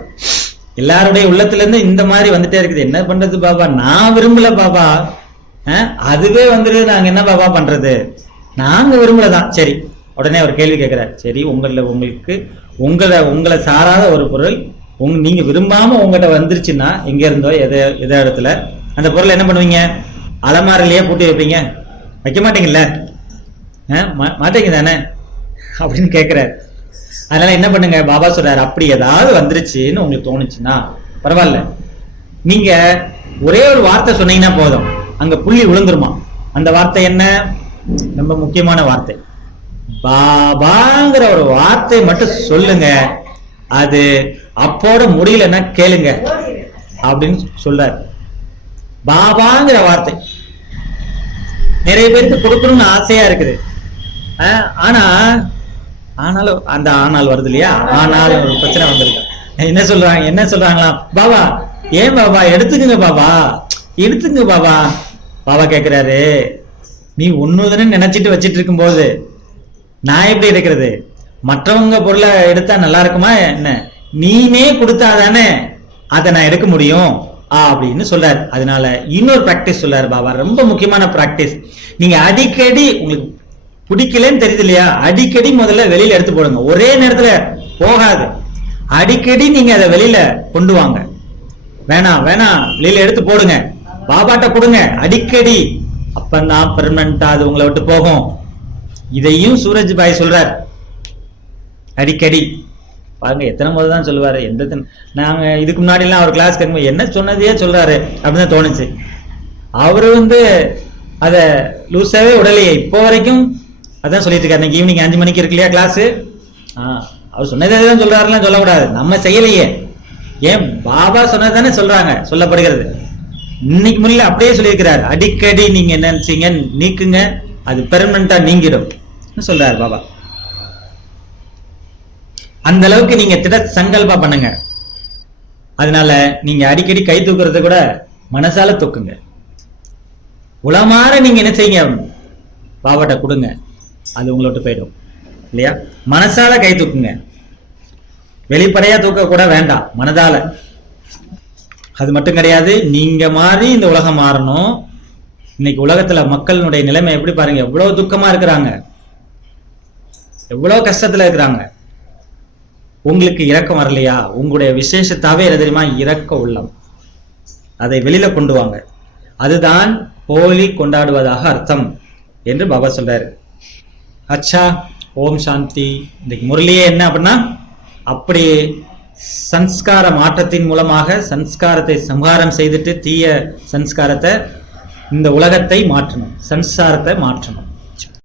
எல்லாருடைய உள்ளத்துல இருந்து இந்த மாதிரி வந்துட்டே இருக்குது. என்ன பண்றது பாபா, நான் விரும்பல பாபா, அதுவே வந்துருது, நாங்க என்ன பாபா பண்றது, நாங்க விரும்பலதான். சரி, உடனே ஒரு கேள்வி கேட்கிறார். சரி, உங்களுக்கு உங்களை சாராத ஒரு பொருள் நீங்க விரும்பாம உங்ககிட்ட வந்துருச்சுன்னா, எங்க இருந்தோ எதோ இடத்துல அந்த பொருளை என்ன பண்ணுவீங்க? அலமாரிலேயே பூட்டி வைப்பீங்க? வைக்க மாட்டீங்கல்ல? மாட்டீங்க தானே அப்படின்னு கேட்கிறாரு. அதனால என்ன பண்ணுங்க, பாபா சொல்றாரு, அப்படி ஏதாவது வந்துருச்சுன்னு உங்களுக்கு தோணுச்சுன்னா பரவாயில்ல, நீங்க ஒரே ஒரு வார்த்தை சொன்னீங்கன்னா போதும், அங்க புள்ளி விழுந்துருமா. அந்த வார்த்தை என்ன? ரொம்ப முக்கியமான வார்த்தை. பாபாங்கிற ஒரு வார்த்தை மட்டும் சொல்லுங்க, அது அப்போட முடியலன்னா கேளுங்க அப்படின்னு சொல்றாரு. பாபாங்கிற வார்த்தை நிறைய பேருக்கு கொடுக்கணும்னு ஆசையா இருக்குது. ஆனாலும் அந்த ஆனால் வருது இல்லையா, ஆனாலும் ஒரு பிரச்சனை வந்திருக்கு. என்ன சொல்றாங்களா, பாபா ஏன் பாபா எடுத்துக்குங்க, பாபா எடுத்துங்க பாபா. பாபா கேட்கிறாரு, நீ ஒண்ணுதானே நினைச்சிட்டு வச்சிட்டு இருக்கும் போது நான் எப்படி எடுக்கிறது? மற்றவங்க பொருளை எடுத்தா நல்லா இருக்குமா என்ன? நீனே கொடுத்தாதானே அதை நான் எடுக்க முடியும் அப்படின்னு சொல்றாரு. அதனால இன்னொரு பிராக்டிஸ் சொல்றாரு பாபா, ரொம்ப முக்கியமான பிராக்டிஸ். நீங்க அடிக்கடி, உங்களுக்கு பிடிக்கலன்னு தெரியுது இல்லையா, அடிக்கடி முதல்ல வெளியில எடுத்து போடுங்க. ஒரே நேரத்துல போகாது, அடிக்கடி நீங்க அதை வெளியில கொண்டு வாங்க. வேணாம் வெளியில எடுத்து போடுங்க, பாபாட்ட கொடுங்க அடிக்கடி, அப்பந்தான் பெர்மனண்டா அது உங்களை விட்டு போகும். இதையும் சூரஜ் பாய் சொல்றார். அடிக்கடி பாருங்க, எத்தனை முறை தான் சொல்லுவாரு. நாங்க இதுக்கு முன்னாடி எல்லாம் அவர் கிளாஸ் கேட்கும்போது என்ன சொன்னதையே சொல்றாரு அப்படின்னு தோணுச்சு. அவரு அத லூசாவே உடலையே இப்போ வரைக்கும் அதான் சொல்லிட்டு இருக்காரு. இன்னைக்கு ஈவினிங் 5 மணிக்கு இருக்கு இல்லையா கிளாஸ், அவர் சொன்னதே தான் சொல்றாருலாம் சொல்லக்கூடாது, நம்ம செய்யலையே. ஏன் பாபா சொன்னதானே சொல்றாங்க, சொல்லப்படுகிறது. இன்னைக்கு முன்ன அப்படியே சொல்லியிருக்கிறார், அடிக்கடி நீங்க என்ன நினைச்சீங்க நீக்குங்க, அது பெர்மனண்டா நீங்கிடும் சொல்றாரு பாபா. அந்த அளவுக்கு நீங்க திட சங்கல்பா பண்ணுங்க. அதனால நீங்க அடிக்கடி கை தூக்குறத கூட மனசால தூக்குங்க. உளமாற நீங்க என்ன செய்யுங்க, பாபாட்ட கொடுங்க, அது உங்களை விட்டு போயிடும் இல்லையா. மனசால கை தூக்குங்க, வெளிப்படையா தூக்க கூட வேண்டாம், மனதால. அது மட்டும் கிடையாது, நீங்க மாறி இந்த உலகம் மாறணும். இன்னைக்கு உலகத்துல மக்களுடைய நிலைமை எப்படி பாருங்க, எவ்வளவு துக்கமா இருக்கிறாங்க, எவ்வளவு கஷ்டத்துல இருக்கிறாங்க. உங்களுக்கு இரக்கம் வரலையா? உங்களுடைய விசேஷத்தாவே என்ன தெரியுமா? இரக்க உள்ளம். அதை வெளியில கொண்டு வாங்க. அதுதான் ஹோலி கொண்டாடுவதாக அர்த்தம் என்று பாபா சொல்றாரு. அச்சா, ஓம் சாந்தி. இன்னைக்கு முரளியே என்ன அப்படின்னா, அப்படி சன்ஸ்கார மாற்றத்தின் மூலமாக சன்ஸ்காரத்தை சம்ஹாரம் செய்துட்டு தீய சன்ஸ்காரத்தை, இந்த உலகத்தை மாற்றணும், சன்சாரத்தை மாற்றணும்.